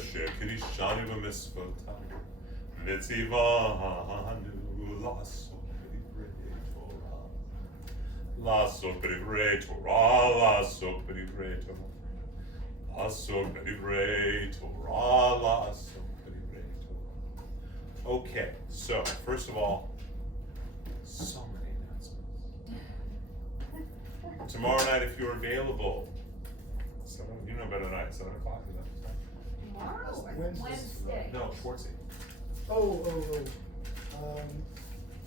shekeri shani v'misvotanu v'tzivanu lasot b'divrei Torah. Lasot b'divrei Torah, lasot b'divrei Torah. Lasot b'divrei Torah, lasot b'divrei Torah. Okay, so first of all, so many announcements. Tomorrow night, if you're available, you know better than I, 7 o'clock, is that the time? Tomorrow or Wednesday? No, Schwartzy. Oh.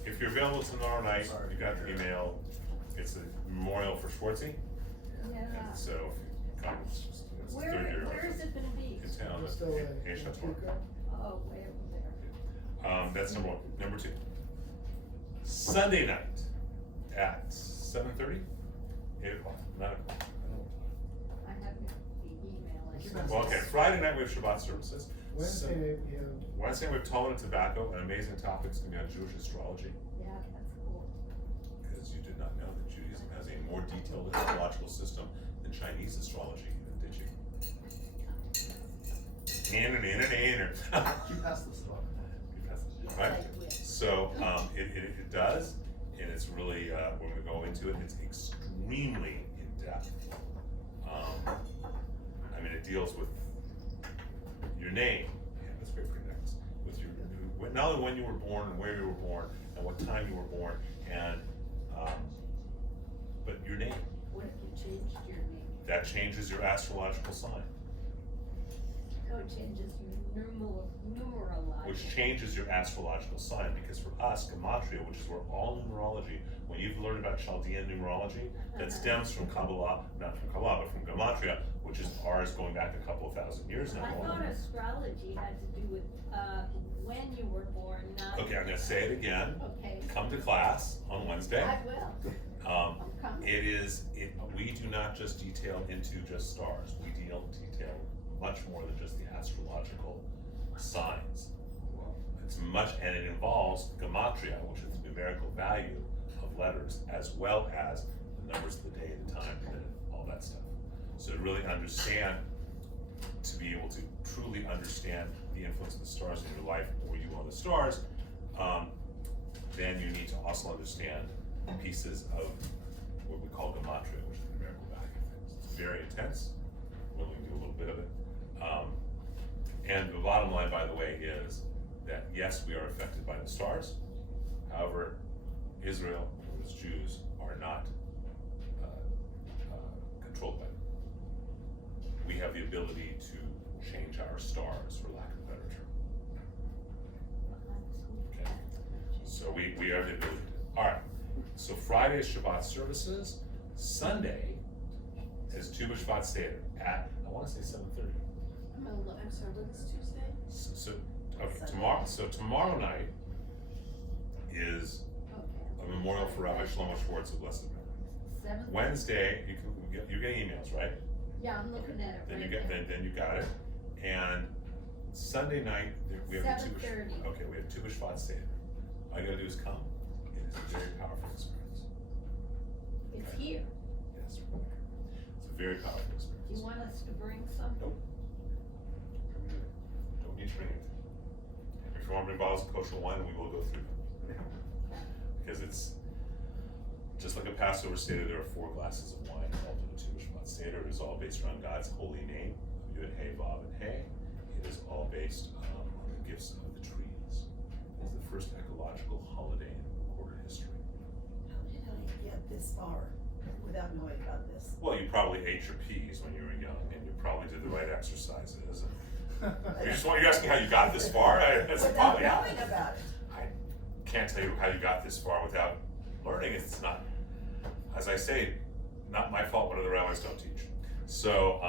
If you're available tomorrow night, Sorry. you got the email, it's a memorial for Schwartzy. Yeah. And so if you come, it's the third year. Where is it gonna be? In town, Just at away. Asia Tour. Oh, way over there. That's number one. Number two, Sunday night at 7:30, 8 o'clock, 9 o'clock. I have the email. Well, okay, Friday night we have Shabbat services. Wednesday night we have. Wednesday we have Talmud and Tobacco, an amazing topic. It's going to be on Jewish astrology. Yeah, that's cool. Because you did not know that Judaism has a more detailed astrological system than Chinese astrology, did you? You passed this along. Right? So it does, and it's really, when we go into it, it's extremely in-depth. I mean, it deals with your name, yeah, that's very connects, with your, not only when you were born and where you were born and what time you were born, and but your name. What if you changed your name? That changes your astrological sign, Oh, it changes your numerology. which changes your astrological sign, because for us, Gematria, which is where all numerology, when you've learned about Chaldean numerology, that stems from Kabbalah, not from Kabbalah, but from Gematria, which is ours going back a couple of thousand years now. I thought astrology had to do with when you were born, not. Okay, I'm gonna say it again. Okay. Come to class on Wednesday. I will. I'm coming. We do not just detail into just stars. We detail much more than just the astrological signs. It's much, and it involves gematria, which is the numerical value of letters, as well as the numbers of the day, the time, the minute, all that stuff. So to really understand, to be able to truly understand the influence of the stars in your life, or you on the stars, then you need to also understand pieces of what we call gematria, which is the numerical value of things. It's very intense. We'll only do a little bit of it. And the bottom line, by the way, is that yes, we are affected by the stars. However, Israel and its Jews are not controlled by them. We have the ability to change our stars, for lack of a better term. Okay. So we are the ability to. All right. So Friday is Shabbat services. Sunday is Tu B'Shvat Seder at, I want to say 7:30. I'm sorry, what's Tuesday? So tomorrow night is a memorial for Rabbi Shlomo Schwartz of blessed memory. 7th? Wednesday, you're getting emails, right? Yeah, I'm looking at it Then right you get now. then you got it. And Sunday night we have the Tu 7:30. Okay, we have Tu B'Shvat Seder. All you gotta do is come. It is a very powerful experience. It's Okay. here. Yes, it's a very powerful Do experience. you want us to bring some? Nope. Don't need to bring anything. If you want to bring bottles of kosher wine, we will go through them. Because it's just like a Passover Seder, there are 4 glasses of wine involved in the Tu B'Shvat Seder. It is all based around God's holy name, Yud, Hey, Vav, and Hey. It is all based on the gifts of the trees. It is the first ecological holiday in recorded history. How did I get this far without knowing about this? Well, you probably ate your peas when you were young, and you probably did the right exercises. You're asking how you got this far? That's Without probably knowing about it. I can't tell you how you got this far without learning. It's not, as I say, not my fault what other rabbis don't teach. So,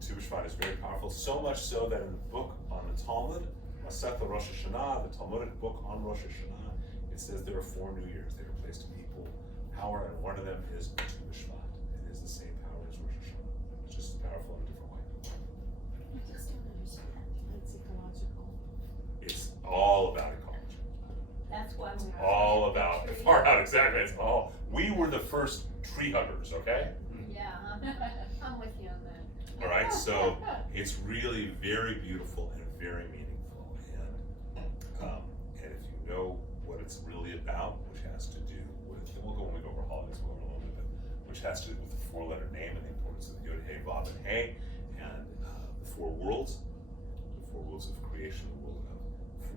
Tu B'Shvat is very powerful, so much so that in the book on the Talmud, Masechta Rosh Hashanah, the Talmudic book on Rosh Hashanah, it says there are 4 New Years. They are placed in equal power, and one of them is Tu B'Shvat. It is the same power as Rosh Hashanah. It's just powerful in a different way. I just don't understand. It's ecological. It's all about ecology. That's why we're. All about far out, exactly. It's all. We were the first tree huggers, okay? Yeah, I'm with you on that. All right, so it's really very beautiful and very meaningful, and if you know what it's really about, which has to do with, and we'll go when we go over holidays, we'll go over a little bit, which has to do with the four-letter name and the importance of the Yod, Hey, Vav, and Hey, and the four worlds of creation, the world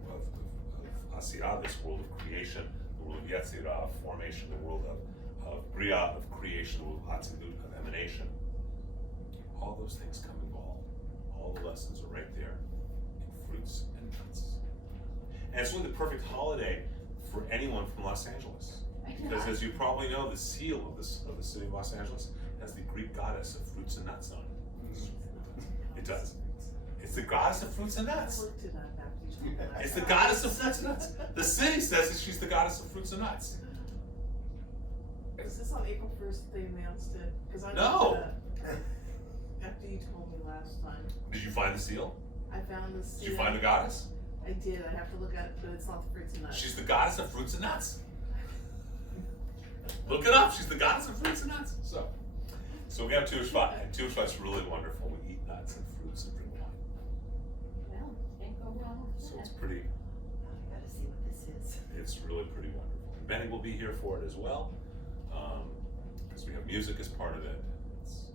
of Asiyah, this world of creation, the world of Yetzirah, of formation, the world of Bria, of creation, the world of Atzilut, of emanation. All those things come involved. All the lessons are right there in fruits and nuts. And it's really the perfect holiday for anyone from Los Angeles. Because as you probably know, the seal of the city of Los Angeles has the Greek goddess of fruits and nuts on it. It does. It's the goddess of fruits and nuts. It's the goddess of fruits and nuts. The city says that she's the goddess of fruits and nuts. Is this on April 1st they announced it? 'Cause I No. After you told me last time, Did you find the seal? I found the seal. Did you find the goddess? I did. I have to look at it, but it's not the fruits and nuts. She's the goddess of fruits and nuts. Look it up. She's the goddess of fruits and nuts. So we have Tu Shvat, and Tu Shvat's really wonderful. We eat nuts and fruits and drink wine. Well, can't go wrong with So that. it's pretty. I gotta see what this is. It's really pretty wonderful. And Benny will be here for it as well, because we have music as part of it. It's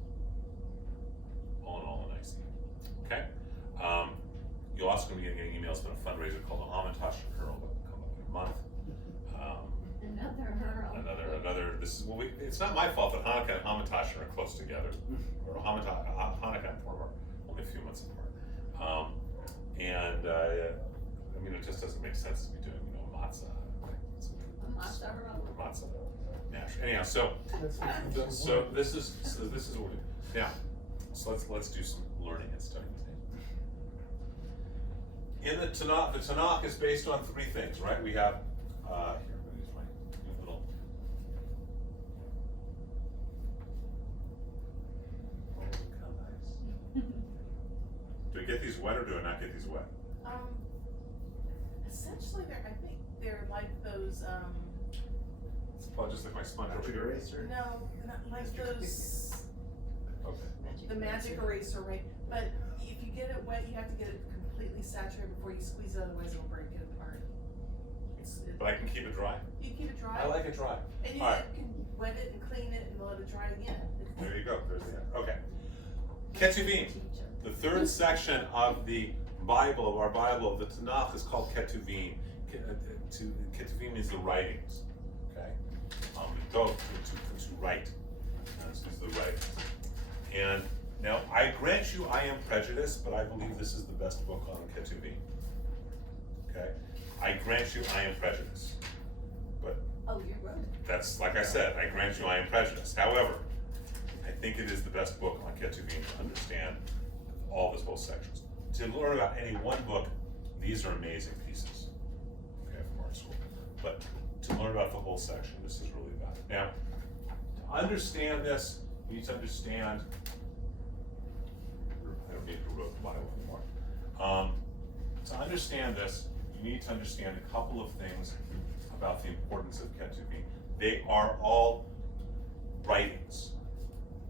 all in all a nice evening. Okay. You're also going to be getting emails about a fundraiser called the Hamantash Hurl that will come up in a month. Another hurl. Another. This is it's not my fault that Hanukkah and Hamantash are close together, or Hanukkah and Purim are only a few months apart. I mean, it just doesn't make sense to be doing, matzah. Matzah hurl. Matzah mash. Anyhow, so this is what we do now. So let's do some learning and studying today. In the Tanakh is based on three things, right? We have here. I'm gonna use my new little. Oh, look how nice. Do I get these wet or do I not get these wet? Essentially, I think they're like those. It's probably just like my sponge over Magic here. eraser? No, not like those. Okay. The magic eraser, right? But if you get it wet, you have to get it completely saturated before you squeeze it, otherwise it'll break it apart. But I can keep it dry. You keep it dry. I like it dry. And you All right. can wet it and clean it and let it dry again. There you go. There's the end. Okay. Ketuvim. The third section of the Bible, of our Bible, of the Tanakh, is called Ketuvim. Ketuvim means the writings. Okay? To write. This is the writings. And now, I grant you I am prejudiced, but I believe this is the best book on Ketuvim. Okay? I grant you I am prejudiced. But Oh, you wrote it. that's, like I said, I grant you I am prejudiced. However, I think it is the best book on Ketuvim to understand all those whole sections. To learn about any one book, these are amazing pieces, okay, from our school. But to learn about the whole section, this is really about it. Now, to understand this, you need to understand, I don't need to wrote the Bible anymore. To understand this, you need to understand a couple of things about the importance of Ketuvim. They are all writings.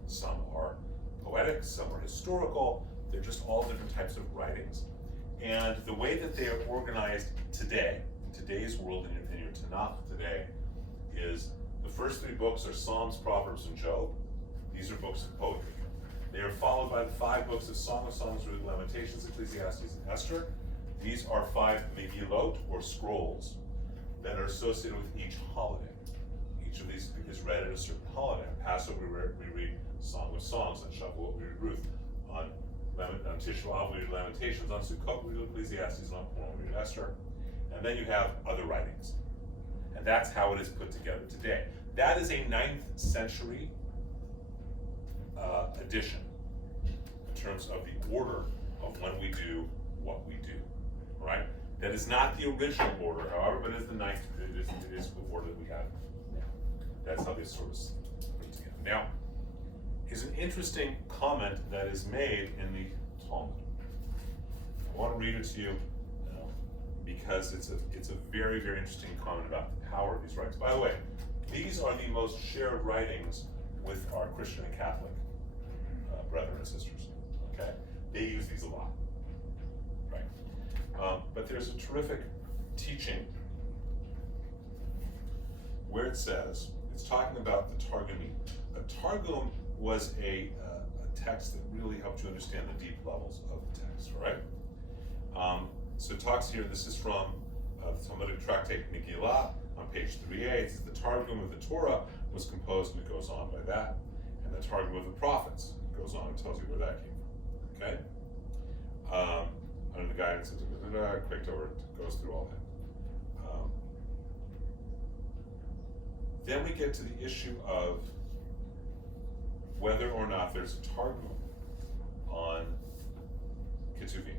Some are poetic, some are historical. They're just all different types of writings. And the way that they are organized today, in today's world, in your Tanakh today, is the first three books are Psalms, Proverbs, and Job. These are books of poetry. They are followed by the 5 books of Song of Songs, Ruth, Lamentations, Ecclesiastes, and Esther. These are 5 Megillot, or scrolls, that are associated with each holiday. Each of these is read at a certain holiday. On Passover, we read Song of Songs. On Shavuot, we read Ruth. On Tisha B'Av, we read Lamentations. On Sukkot, we read Ecclesiastes. On Purim, we read Esther. And then you have other writings. And that's how it is put together today. That is a 9th century edition in terms of the order of when we do what we do, right? That is not the original order, however, but it is the 9th, it is the order that we have now. That's how this sort of put together. Now, here's an interesting comment that is made in the Talmud. I want to read it to you because it's a very, very interesting comment about the power of these writings. By the way, these are the most shared writings with our Christian and Catholic brethren and sisters. okay? They use these a lot, right? But there's a terrific teaching where it says, it's talking about the Targumim. A Targum was a text that really helped you understand the deep levels of the text, right? So it talks here, this is from the Talmudic tractate Megillah on page 3a. It says the Targum of the Torah was composed, and it goes on by that, and the Targum of the prophets goes on and tells you where that came from, okay? Under the guidance of quicked over, it goes through all that. Then we get to the issue of whether or not there's a Targum on Ketuvim.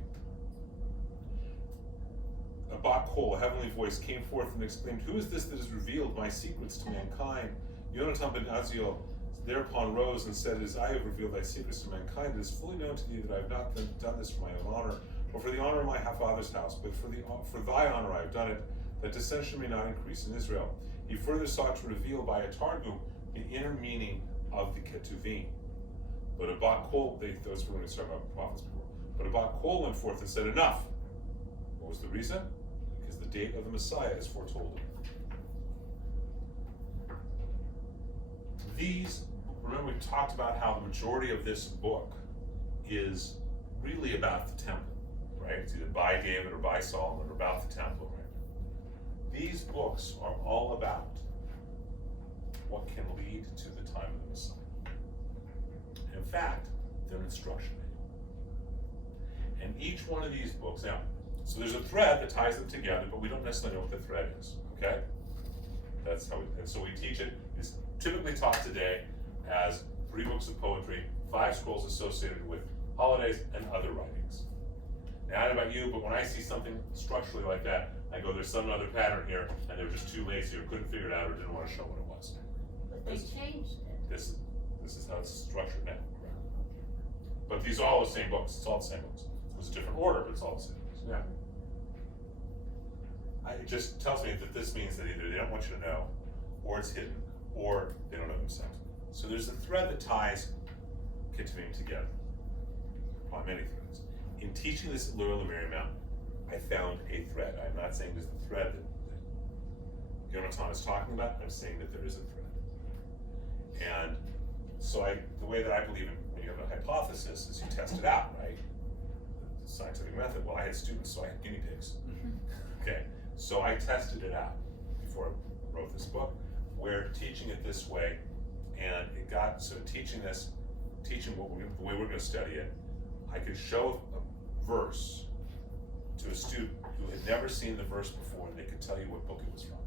A Barclay, a heavenly voice, came forth and exclaimed, "Who is this that has revealed my secrets to mankind?" Yonatan ben Aziel thereupon rose and said, "It is I who have revealed thy secrets to mankind. It is fully known to thee that I have not done this for my own honor, or for the honor of my father's house, but for thy honor I have done it, that dissension may not increase in Israel." He further sought to reveal by a Targum the inner meaning of the Ketuvim. But a Barclay, those were going to talk about prophets before, but a Barclay went forth and said, "Enough." What was the reason? Because the date of the Messiah is foretold. Remember we talked about how the majority of this book is really about the temple, right? It's either by David or by Solomon or about the temple, right? These books are all about what can lead to the time of the Messiah. In fact, they're an instruction manual. And each one of these books, now, so there's a thread that ties them together, but we don't necessarily know what the thread is, okay? That's how and so we teach it. It's typically taught today as 3 books of poetry, 5 scrolls associated with holidays, and other writings. Now, I don't know about you, but when I see something structurally like that, I go, there's some other pattern here, and they were just too lazy or couldn't figure it out or didn't want to show what it was. But they changed it. This is how it's structured now. But these are all the same books. It's all the same books. It was a different order, but it's all the same books. Yeah. It just tells me that this means that either they don't want you to know, or it's hidden, or they don't know themselves. So there's a thread that ties Ketuvim together, probably many threads. In teaching this at Loyola Marymount, I found a thread. I'm not saying there's the thread that Yonatan is talking about. I'm saying that there is a thread. And so the way that I believe in when you have a hypothesis is you test it out, right? The scientific method. Well, I had students, so I had guinea pigs. Okay, so I tested it out before I wrote this book. Where teaching it this way, and it got so teaching the way we're going to study it, I could show a verse to a student who had never seen the verse before, and they could tell you what book it was from.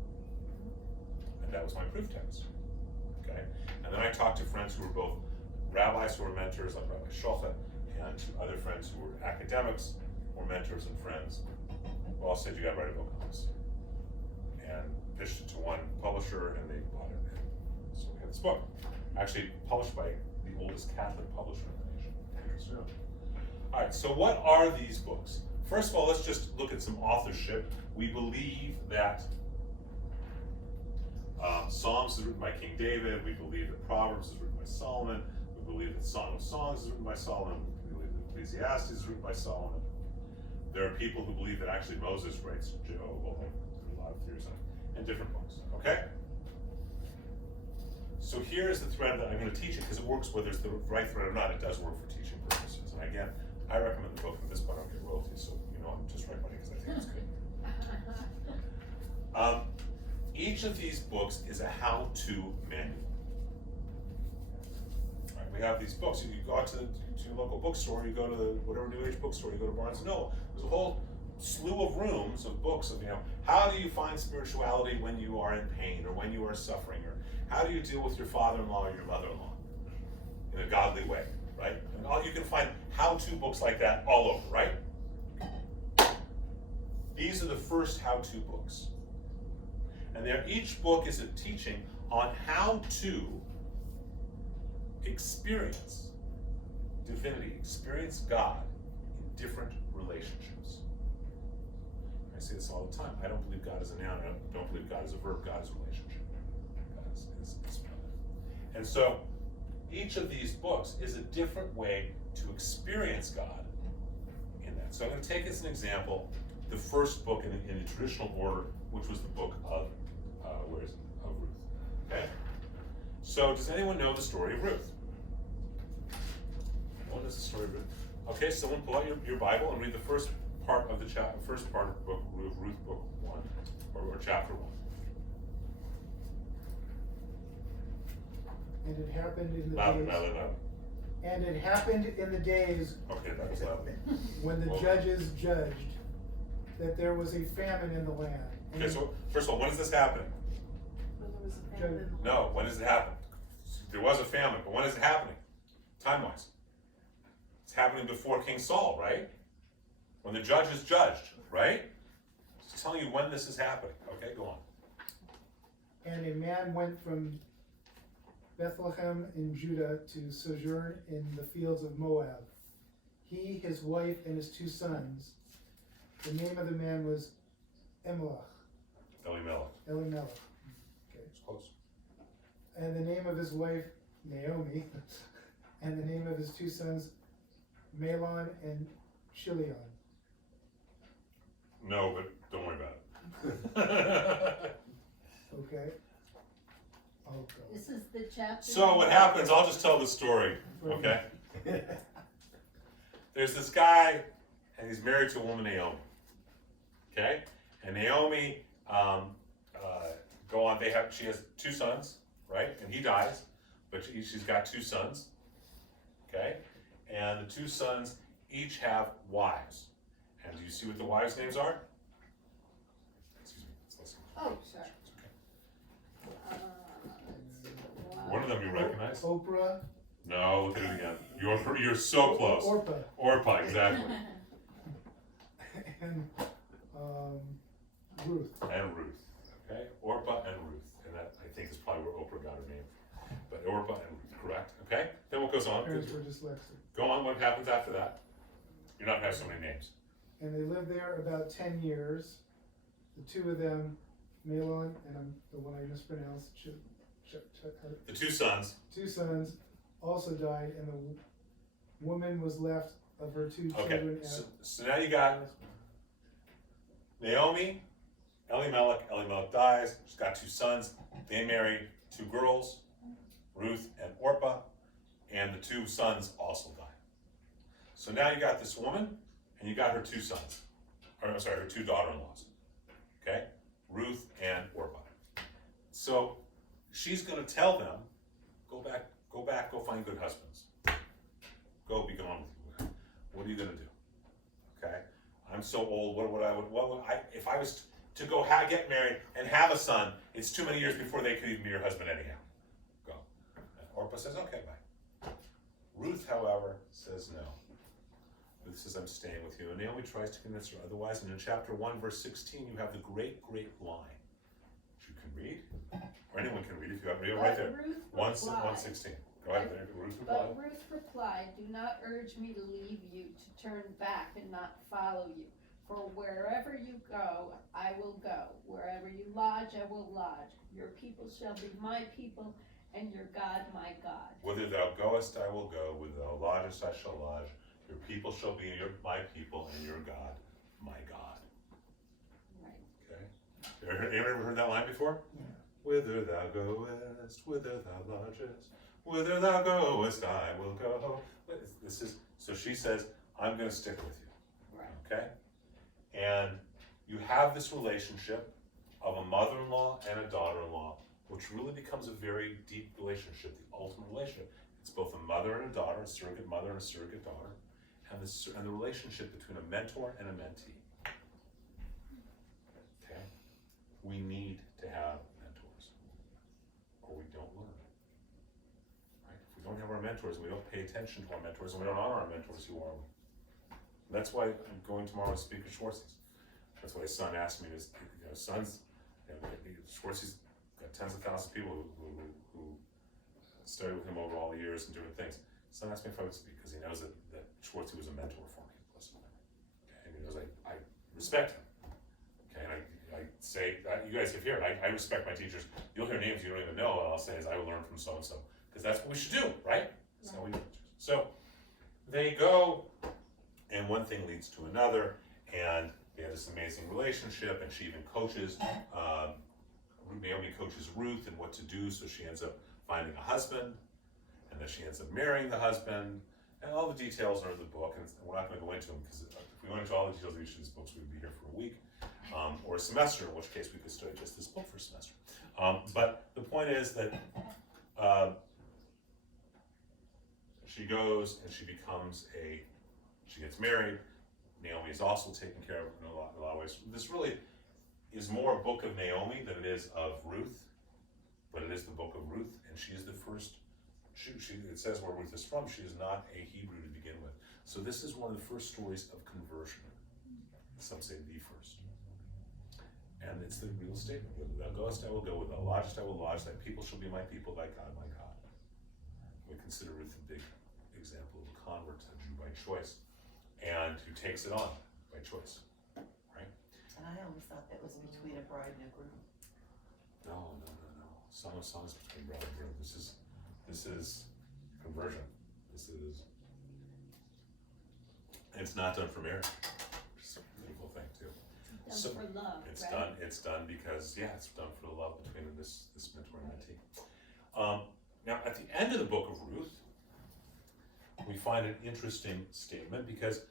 And that was my proof text. Okay? And then I talked to friends who were both rabbis who were mentors, like Rabbi Shochet, and to other friends who were academics, or mentors and friends, who all said, "You got to write a book on this." And pitched it to one publisher, and they bought it. And so we had this book, actually published by the oldest Catholic publisher in the nation. All right, so what are these books? First of all, let's just look at some authorship. We believe that Psalms is written by King David. We believe that Proverbs is written by Solomon. We believe that Song of Songs is written by Solomon. We believe that Ecclesiastes is written by Solomon. There are people who believe that actually Moses writes Job. Well, there are a lot of theories on it, and different books. Okay? So here's the thread that I'm going to teach it because it works whether it's the right thread or not. It does work for teaching purposes. And again, I recommend the book from this point. I don't get royalties, so you know I'm just recommending it because I think it's good. Each of these books is a how-to manual. All right, we have these books. You go out to your local bookstore, you go to whatever New Age bookstore, you go to Barnes & Noble. There's a whole slew of rooms of books of, how do you find spirituality when you are in pain or when you are suffering, or how do you deal with your father-in-law or your mother-in-law in a godly way, right? And you can find how-to books like that all over, right? These are the first how-to books. And each book is a teaching on how to experience divinity, experience God in different relationships. I say this all the time. I don't believe God is a noun. I don't believe God is a verb. God is a relationship. God is. And so each of these books is a different way to experience God in that. So I'm going to take as an example the first book in the traditional order, which was the book of Ruth. Okay. So does anyone know the story of Ruth? What is the story of Ruth? Okay, someone pull out your Bible and read the first part of the first part of book Ruth, book 1, or chapter 1. And it happened in the Loud. days. And it happened in the days Okay, that was loud. when the Well- judges judged that there was a famine in the land. And Okay, so first of all, when does this happen? When there was a famine. No, when does it happen? There was a famine, but when is it happening? Time-wise. It's happening before King Saul, right? When the judges judged, right? It's telling you when this is happening. Okay, go on. And a man went from Bethlehem in Judah to sojourn in the fields of Moab. He, his wife, and his 2 sons. The name of the man was Elimelech. Elimelech. Okay. It's close. And the name of his wife, Naomi. And the name of his 2 sons, Mahlon and Chilion. No, but don't worry about it. Okay? Oh, God. This is the chapter. So what happens, I'll just tell the story, okay? There's this guy, and he's married to a woman, Naomi. Okay? And Naomi, she has 2 sons, right? And he dies, but she's got 2 sons, okay? And the 2 sons each have wives. And do you see what the wives' names are? Excuse me, let's listen. Oh, sorry. Okay. Let's see. One of them you recognize? Oprah. No, look at it again. You're so close. Orpah, exactly. And Ruth. And Ruth, okay? Orpah and Ruth. And that, I think, is probably where Oprah got her name. But Orpah and Ruth, correct? Okay? Then what goes on? Parents were dyslexic. Go on, what happens after that? You're not gonna have so many names. And they lived there about 10 years. The 2 of them, Mahlon, and the one I mispronounced, The 2 sons, 2 sons, also died, and the woman was left of her 2 okay, children. so now you got Naomi, Elimelech dies, she's got 2 sons, they marry 2 girls, Ruth and Orpah, and the 2 sons also die. So now you got this woman, and you got her 2 sons, or I'm sorry, her 2 daughter-in-laws, okay? Ruth and Orpah. So she's gonna tell them, go back, go find good husbands. Go be gone with you. What are you gonna do? Okay? I'm so old, what would I, if I was to go get married and have a son, it's too many years before they could even be your husband anyhow. Go. And Orpah says, okay, bye. Ruth, however, says no. Ruth says, I'm staying with you. And Naomi tries to convince her otherwise. And in chapter 1, verse 16, you have the great line, which you can read, or anyone can read if you have it right there. 1:16. Go ahead, Ruth replied. But Ruth replied, do not urge me to leave you, to turn back and not follow you. For wherever you go, I will go. Wherever you lodge, I will lodge. Your people shall be my people, and your God my God. Whither thou goest, I will go. Whither thou lodgest, I shall lodge. Your people shall be my people, and your God my God. Right. Okay? Anyone ever heard that line before? Yeah. Whither thou goest, whither thou lodgest, whither thou goest, I will go. So she says, I'm going to stick with you. Right. Okay? And you have this relationship of a mother-in-law and a daughter-in-law, which really becomes a very deep relationship, the ultimate relationship. It's both a mother and a daughter, a surrogate mother and a surrogate daughter, and the relationship between a mentor and a mentee. Okay? We need to have mentors, or we don't learn. Right? If we don't have our mentors, and we don't pay attention to our mentors, and we don't honor our mentors, who are we? And that's why I'm going tomorrow to speak at Schwartz's. That's why his son asked me to, Schwartz's got tens of thousands of people who studied with him over all the years and different things. His son asked me if I would speak because he knows that Schwartz was a mentor for me. Okay, and he knows I respect him. Okay, and I say, you guys have heard, I respect my teachers. You'll hear names you don't even know, and I'll say is I will learn from so-and-so, because because that's what we should do, right? That's how we do it. So they go, and one thing leads to another, and they have this amazing relationship, and she even coaches, Naomi coaches Ruth in what to do, so she ends up finding a husband, and then she ends up marrying the husband, and all the details are in the book, and we're not going to go into them, because if we went into all the details of each of these books, we'd be here for a week, or a semester, in which case we could study just this book for a semester. But the point is that she goes and she gets married. Naomi is also taken care of in a lot of ways. This really is more a book of Naomi than it is of Ruth, but it is the book of Ruth, and she is the first. It says where Ruth is from. She is not a Hebrew to begin with. So this is one of the first stories of conversion. Some say the first. And it's the real statement. Whither thou goest, I will go. Whither thou lodgest, I will lodge. Thy people shall be my people, thy God, my God. We consider Ruth a big example of a convert, a Jew by choice, and who takes it on by choice, right? And I always thought that was between a bride and a groom. No. Song of Songs between bride and groom. This is conversion. It's not done for marriage. It's a beautiful thing too. Done So, for love, It's right? done because, it's done for the love between this mentor and mentee. Now, at the end of the book of Ruth, we find an interesting statement because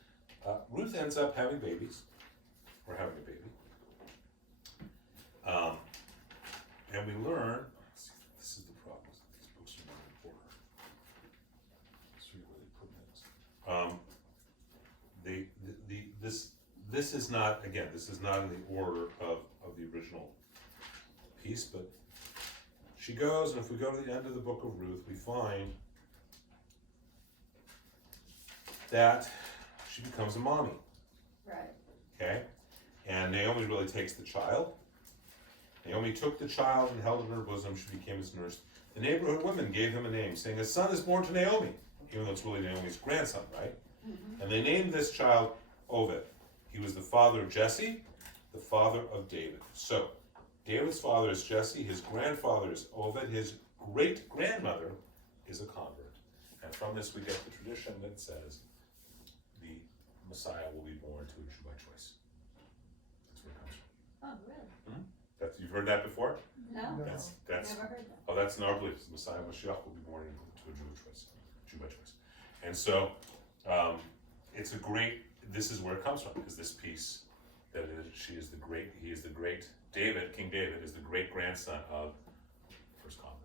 Ruth ends up having babies, or having a baby. And we learn, this is the problem, these books are not in order. Let's see where they put this. This is not, again, this is not in the order of the original piece, but she goes, and if we go to the end of the book of Ruth, we find that she becomes a mommy, Right. okay? And Naomi really takes the child. Naomi took the child and held it in her bosom. She became his nurse. The neighborhood women gave him a name, saying, "A son is born to Naomi," even though it's really Naomi's grandson, right? Mm-hmm. And they named this child Obed. He was the father of Jesse, the father of David. So, David's father is Jesse, his grandfather is Obed, his great-grandmother is a convert. And from this we get the tradition that says the Messiah will be born to a Jew by choice. That's where it comes from. Oh, really? You've heard that before? No, No. That's never heard that. Oh, that's in our belief. The Messiah Mashiach will be born to a Jew by choice. And so, it's a great. This is where it comes from. Is this piece that he is the great. David, King David, is the great grandson of the first convert,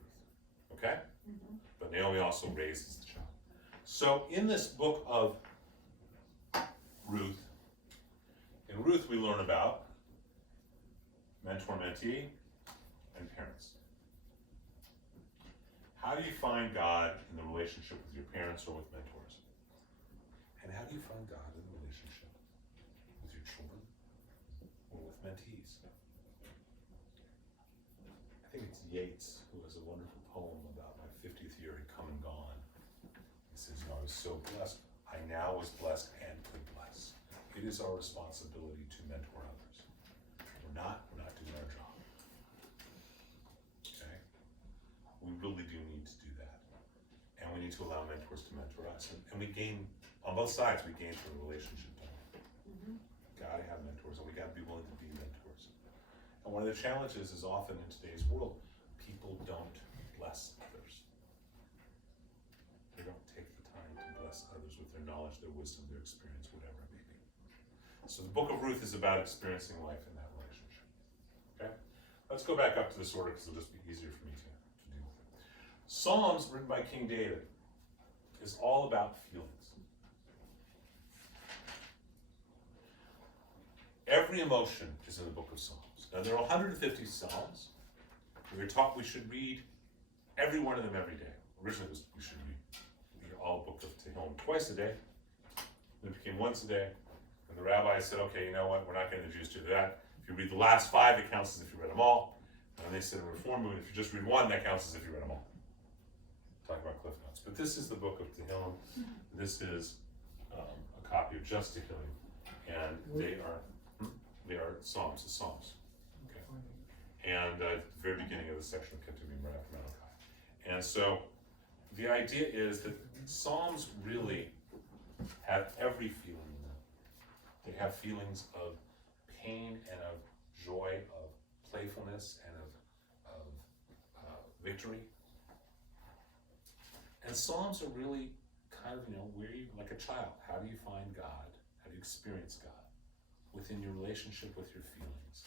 Ruth. Okay. Mm-hmm. But Naomi also raises the child. So in this book of Ruth, in Ruth we learn about mentor-mentee and parents. How do you find God in the relationship with your parents or with mentors? And how do you find God in the relationship with your children or with mentees? I think it's Yeats who has a wonderful poem about my 50th year had come and gone. He says, I was so blessed. I now was blessed and could bless. It is our responsibility to mentor others. We're not doing our job. Okay? We really do need to do that. And we need to allow mentors to mentor us. And we gain, on both sides, we gain from the relationship. Mm-hmm. Gotta have mentors, and we gotta be willing to be mentors. And one of the challenges is often in today's world, people don't bless others. They don't take the time to bless others with their knowledge, their wisdom, their experience, whatever it may be. So the book of Ruth is about experiencing life in that relationship. Okay? Let's go back up to this order because it'll just be easier for me to deal with it. Psalms written by King David is all about feelings. Every emotion is in the book of Psalms. Now there are 150 Psalms. We were taught we should read every one of them every day. Originally we should read all book of Tehillim twice a day. Then it became once a day. And the rabbi said, okay, you know what, we're not getting the Jews to do that. If you read the last 5, it counts as if you read them all. And they said in Reform movement, if you just read one, that counts as if you read them all. Talk about Cliff Notes. But this is the book of Tehillim. This is a copy of just Tehillim. And they are Psalms, the Psalms. Okay. And at the very beginning of the section of Ketuvim right after Malachi. And so the idea is that Psalms really have every feeling in them. They have feelings of pain and of joy, of playfulness and of victory. And Psalms are really kind of, where you, like a child, how do you find God? How do you experience God within your relationship with your feelings?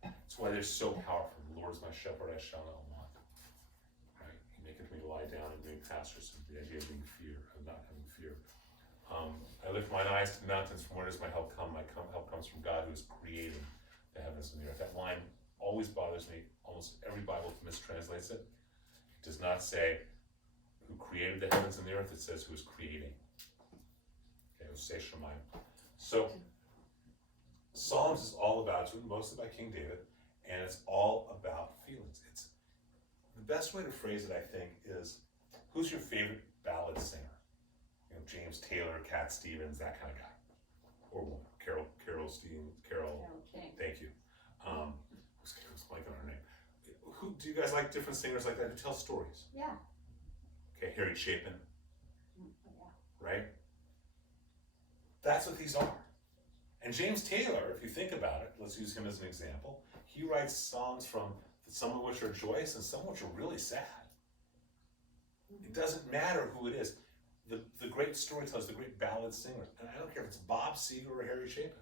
That's why they're so powerful. The Lord is my shepherd, I shall not want. Right? He maketh me to lie down in green pastures. The idea of being of not having fear. I lift mine eyes to the mountains. From where does my help come? My help comes from God who is creating the heavens and the earth. That line always bothers me. Almost every Bible mistranslates it. It does not say who created the heavens and the earth. It says who is creating. Okay, Oseh Shemayim. So Psalms is all about, it's written mostly by King David, and it's all about feelings. It's the best way to phrase it, I think, is who's your favorite ballad singer? James Taylor, Cat Stevens, that kind of guy, or woman. Carol King. Thank you. Who's blanking on her name? Who do you guys like? Different singers like that who tell stories? Yeah. Okay, Harry Chapin, Yeah. right? That's what these are. And James Taylor, if you think about it, let's use him as an example. He writes songs from some of which are joyous and some of which are really sad. It doesn't matter who it is. The great storytellers, the great ballad singers, and I don't care if it's Bob Seger or Harry Chapin,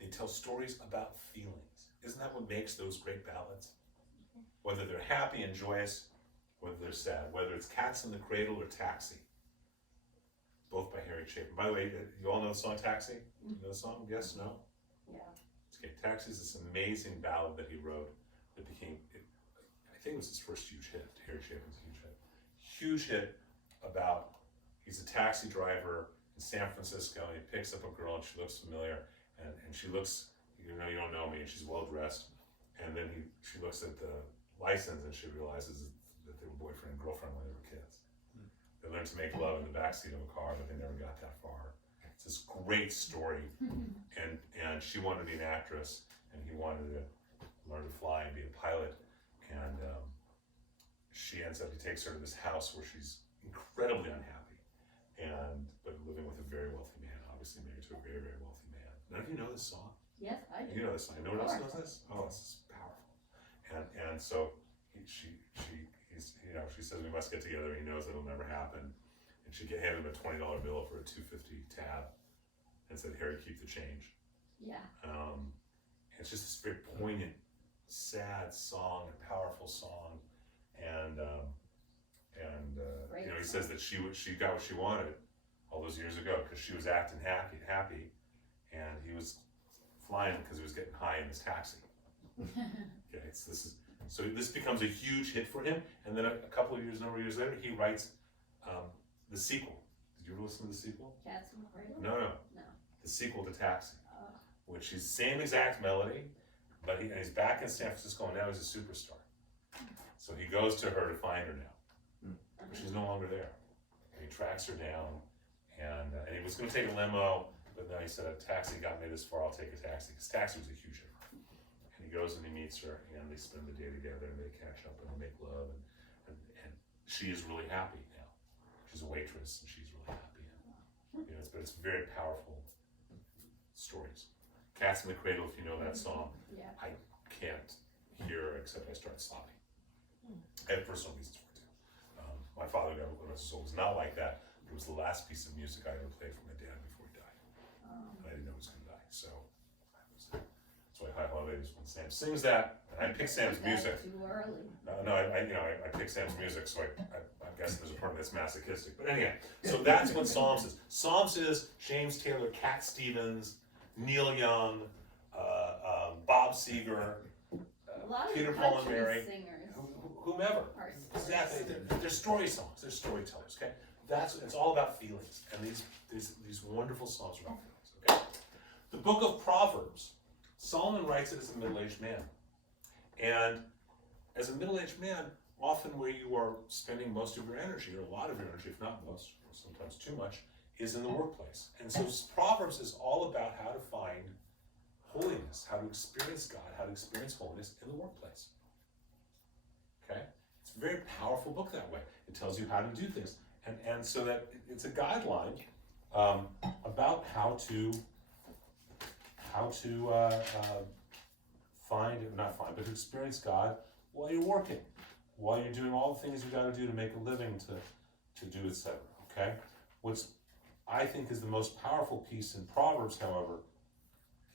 they tell stories about feelings. Isn't that what makes those great ballads? Whether they're happy and joyous, whether they're sad, whether it's Cats in the Cradle or Taxi, both by Harry Chapin. By the way, you all know the song Taxi? You know the song? Yes, no? Yeah. Okay, Taxi is this amazing ballad that he wrote that became, I think it was his first huge hit, Harry Chapin's huge hit. Huge hit about, he's a taxi driver in San Francisco and he picks up a girl and she looks familiar and she looks, you don't know me, and she's well dressed. And then she looks at the license and she realizes that they were boyfriend and girlfriend when they were kids. They learned to make love in the backseat of a car, but they never got that far. It's this great story, and she wanted to be an actress, and he wanted to learn to fly and be a pilot, and he takes her to this house where she's incredibly unhappy, but living with a very wealthy man, obviously married to a very, very wealthy man. None of you know this song? Yes, I do. You know this song. No one else knows this? Oh, this is powerful. And so she says we must get together. He knows it'll never happen. And she handed him a $20 bill for a $2.50 tab and said, Harry, keep the change. Yeah. It's just this very poignant, sad song, a powerful song. And he says that she got what she wanted all those years ago because she was acting happy, and he was flying because he was getting high in his taxi. Okay, so this becomes a huge hit for him, and then a number of years later, he writes the sequel. Did you ever listen to the sequel? Cats in the Cradle? No. No. The sequel to Taxi, which is same exact melody, but he's back in San Francisco, and now he's a superstar. So he goes to her to find her now, but she's no longer there. And he tracks her down, and he was going to take a limo, but then he said, a taxi got me this far, I'll take a taxi, because Taxi was a huge hit. And he goes and he meets her, and they spend the day together, and they catch up, and they make love, and she is really happy now. She's a waitress, and she's really happy. But it's very powerful stories. Cats in the Cradle, if you know that song, Yeah. I can't hear except I start sobbing. I have personal reasons for it too. My father, God rest his soul, was not like that. It was the last piece of music I ever played for my dad before he died. And I didn't know he was going to die. So that's why High Holidays, when Sam sings that, and I pick Sam's music. Too early. I pick Sam's music, so I guess there's a part that's masochistic. But anyhow, so that's what Psalms is. Psalms is James Taylor, Cat Stevens, Neil Young, Bob Seger, A lot of Peter, Paul, and country Mary. singers Whomever. are Exactly. They're story songs. They're storytellers. Okay. It's all about feelings, and these wonderful songs are about feelings. Okay. The Book of Proverbs. Solomon writes it as a middle-aged man, and as a middle-aged man, often where you are spending most of your energy, or a lot of your energy, if not most, or sometimes too much, is in the workplace. And so Proverbs is all about how to find holiness, how to experience God, how to experience holiness in the workplace. Okay? very powerful book that way. It tells you how to do things. And so that it's a guideline about how to to experience God while you're working, while you're doing all the things you got to do to make a living, to do, etc. Okay? What's I think is the most powerful piece in Proverbs, however,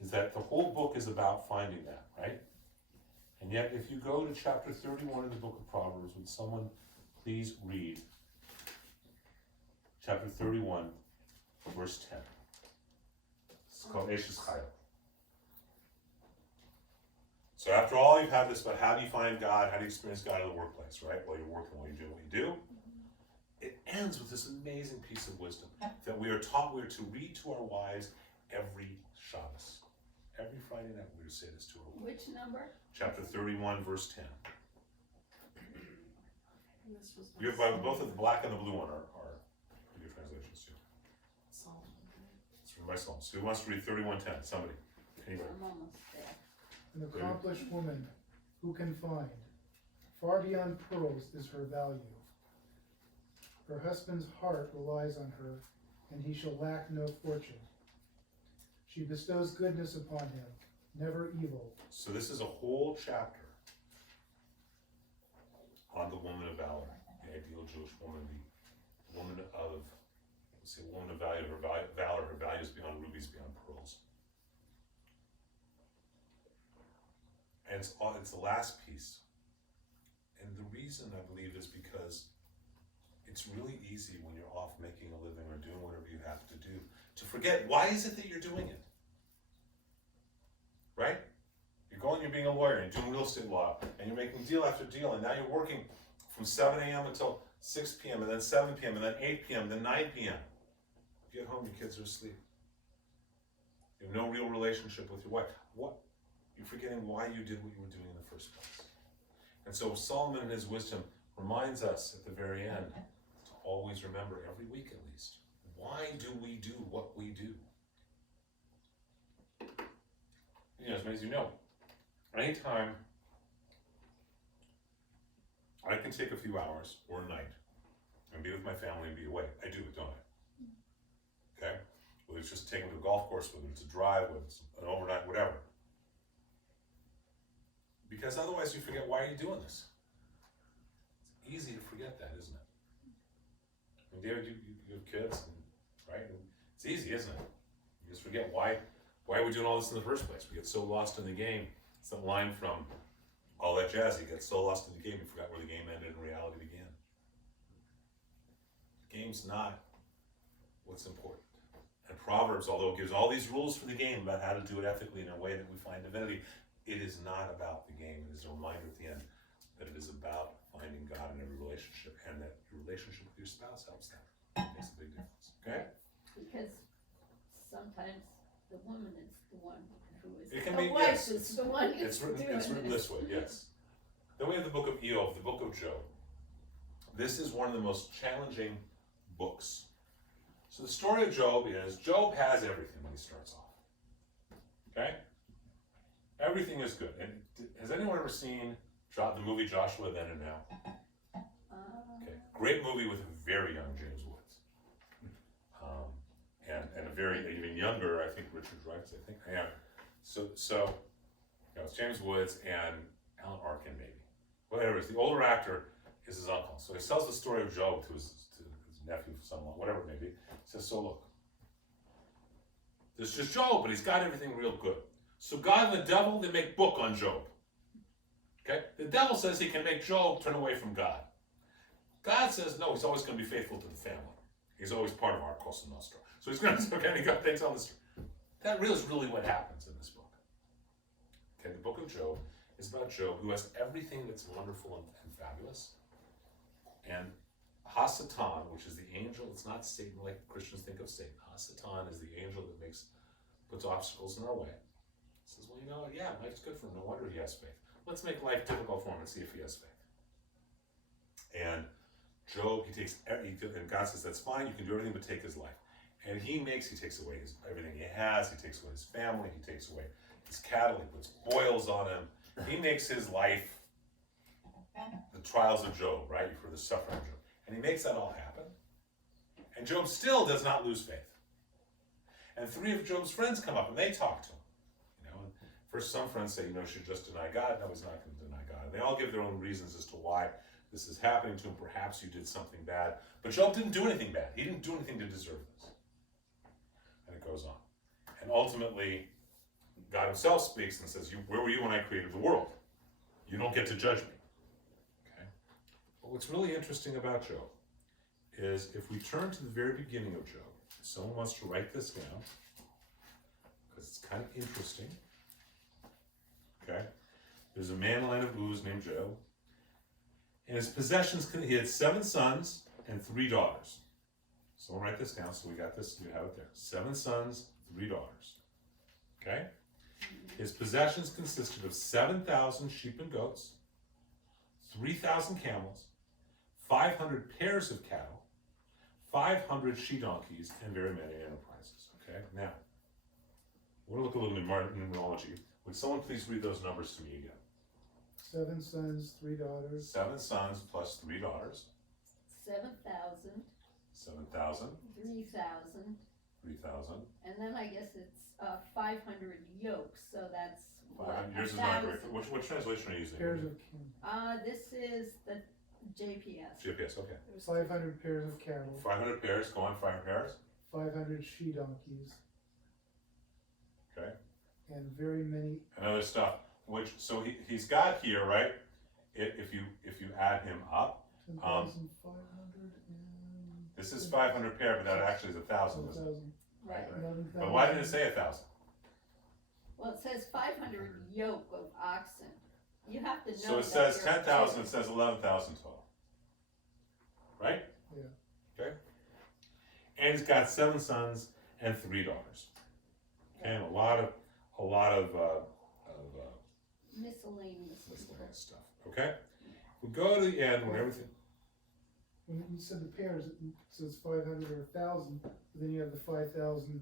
is that the whole book is about finding that, right? And yet, if you go to chapter 31 of the book of Proverbs, would someone please read chapter 31, verse 10. It's called Eshes Chayil. So after all, you've had this about how do you find God, how do you experience God in the workplace, right? While you're working, while you're doing what you do. It ends with this amazing piece of wisdom that we are taught we are to read to our wives every Shabbos. Every Friday night we're to say this to our wives. Which number? Chapter 31, verse 10. And this was You have both of the black and the blue one are pretty good translations too. Solomon. It's from my Psalms. So who wants to read 31:10? Somebody. Anyway. I'm almost there. An accomplished woman who can find, far beyond pearls is her value. Her husband's heart relies on her, and he shall lack no fortune. She bestows goodness upon him, never evil. So this is a whole chapter on the woman of valor, the ideal Jewish woman, the woman of, let's say, woman of value, valor, her value is beyond rubies, beyond pearls. And it's the last piece. And the reason I believe is because it's really easy when you're off making a living or doing whatever you have to do to forget why is it that you're doing it. Right? You're being a lawyer, and you're doing real estate law, and you're making deal after deal, and now you're working from 7 a.m. until 6 p.m., and then 7 p.m., and then 8 p.m., and then 9 p.m. You get home, your kids are asleep. You have no real relationship with your wife. What? You're forgetting why you did what you were doing in the first place. And so Solomon in his wisdom reminds us at the very end to always remember, every week at least, why do we do what we do? As many as you know, anytime I can take a few hours or a night and be with my family and be away, I do it, don't I? Okay? Whether it's just taking to a golf course, whether it's a drive, whether it's an overnight, whatever. Because otherwise you forget, why are you doing this? It's easy to forget that, isn't it? I mean, David, you have kids, right? And it's easy, isn't it? You just forget why are we doing all this in the first place? We get so lost in the game. It's that line from All That Jazz. You get so lost in the game, you forgot where the game ended and reality began. The game's not what's important. And Proverbs, although it gives all these rules for the game about how to do it ethically in a way that we find divinity, it is not about the game. It is a reminder at the end that it is about finding God in every relationship, and that your relationship with your spouse helps that. It makes a big difference. Okay? Because sometimes the woman is the one who is, It can the be, wife yes. is the one who's It's written this way, yes. Then we have the book of Eov, the book of Job. This is one of the most challenging books. So the story of Job is, Job has everything when he starts off. Okay? Everything is good. And has anyone ever seen the movie Joshua Then and Now? Okay, great movie with a very young James Woods. And a very, even younger, I think, Richard Dreyfuss, I think. Yeah. So it's James Woods and Alan Arkin, maybe. Whatever it is. The older actor is his uncle. So he tells the story of Job to his nephew, son-in-law, whatever it may be. He says, so look, there's just Job, but he's got everything real good. So God and the devil, they make book on Job. Okay? The devil says he can make Job turn away from God. God says, no, he's always going to be faithful to the family. He's always part of our Cosa Nostra. So he's going to, okay, God takes on this. That is really what happens in this book. Okay, the book of Job is about Job, who has everything that's wonderful and fabulous. And Hasatan, which is the angel, it's not Satan like Christians think of Satan. Hasatan is the angel that puts obstacles in our way. Says, well, you know, yeah, life's good for him. No wonder he has faith. Let's make life difficult for him and see if he has faith. And Job, and God says, that's fine, you can do everything but take his life. And he takes away everything he has, he takes away his family, he takes away his cattle, he puts boils on him. He makes his life the the trials of Job, right? For the suffering of Job. And he makes that all happen. And Job still does not lose faith. And 3 of Job's friends come up and they talk to him. And first some friends say, you should just deny God. No, he's not going to deny God. And they all give their own reasons as to why this is happening to him. Perhaps you did something bad. But Job didn't do anything bad. He didn't do anything to deserve this. And it goes on. And ultimately, God himself speaks and says, where were you when I created the world? You don't get to judge me. Okay? But what's really interesting about Job is if we turn to the very beginning of Job, if someone wants to write this down, because it's kind of interesting. Okay? There's a man in the land of Uz named Job. And his possessions, he had 7 sons and 3 daughters. Someone write this down, so we got this, you have it there. 7 sons, 3 daughters. Okay? His possessions consisted of 7,000 sheep and goats, 3,000 camels, 500 pairs of cattle, 500 she-donkeys, and very many enterprises. Okay? Now, we're going to look a little bit in numerology. Would someone please read those numbers to me again? 7 sons, 3 daughters. 7 sons plus 3 daughters. 7,000, 7,000. 3,000, 3,000. and then I guess it's 500 yokes, so that's what, 500. Yours is not 1,000. great. What translation are you using? Pairs of camels. This is the JPS. GPS, okay. 500 pairs of cattle. 500 pairs, go on, 500 pairs. 500 she-donkeys. Okay. And very many. And other stuff. So he's got here, right? If you add him up, 10,500 this is 500 pair, but that actually is 1,000, isn't it? Right. But why didn't it say 1,000? Well, it says 500 yoke of oxen. You have to know. So it that says you're 10,000, it says 11,000 total. Right? Yeah. Okay. And he's got 7 sons and 3 daughters. Okay, and a lot of miscellaneous. stuff. Okay? We go to the end when everything. When you said the pairs, it says 500 or 1,000, but then you have the 5,000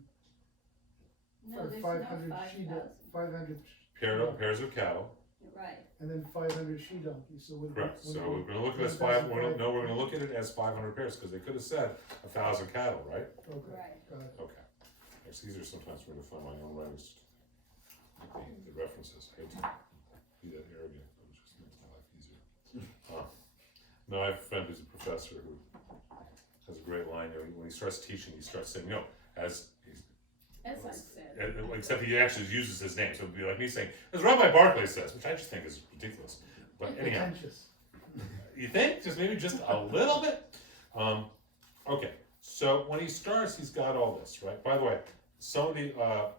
No, or there's 500 no 5,000. Pairs of cattle. Right. and then 500 she-donkeys. So Correct. So we're going to look at it as five. We're going to look at it as 500 pairs because they could have said 1,000 cattle, right? Okay. Right. Got it. Okay. It's easier sometimes for me to find my own writings, the references. I hate to be that arrogant. It just makes my life easier. No, I have a friend who's a professor who has a great line. You know, when he starts teaching, he starts saying, "No, as As I said. except he actually uses his name, so it'd be like me saying, as Rabbi Barclay says, which I just think is ridiculous. But anyhow, Pretentious. you think? Maybe just a little bit? Okay, so when he starts, he's got all this, right? By the way, some of the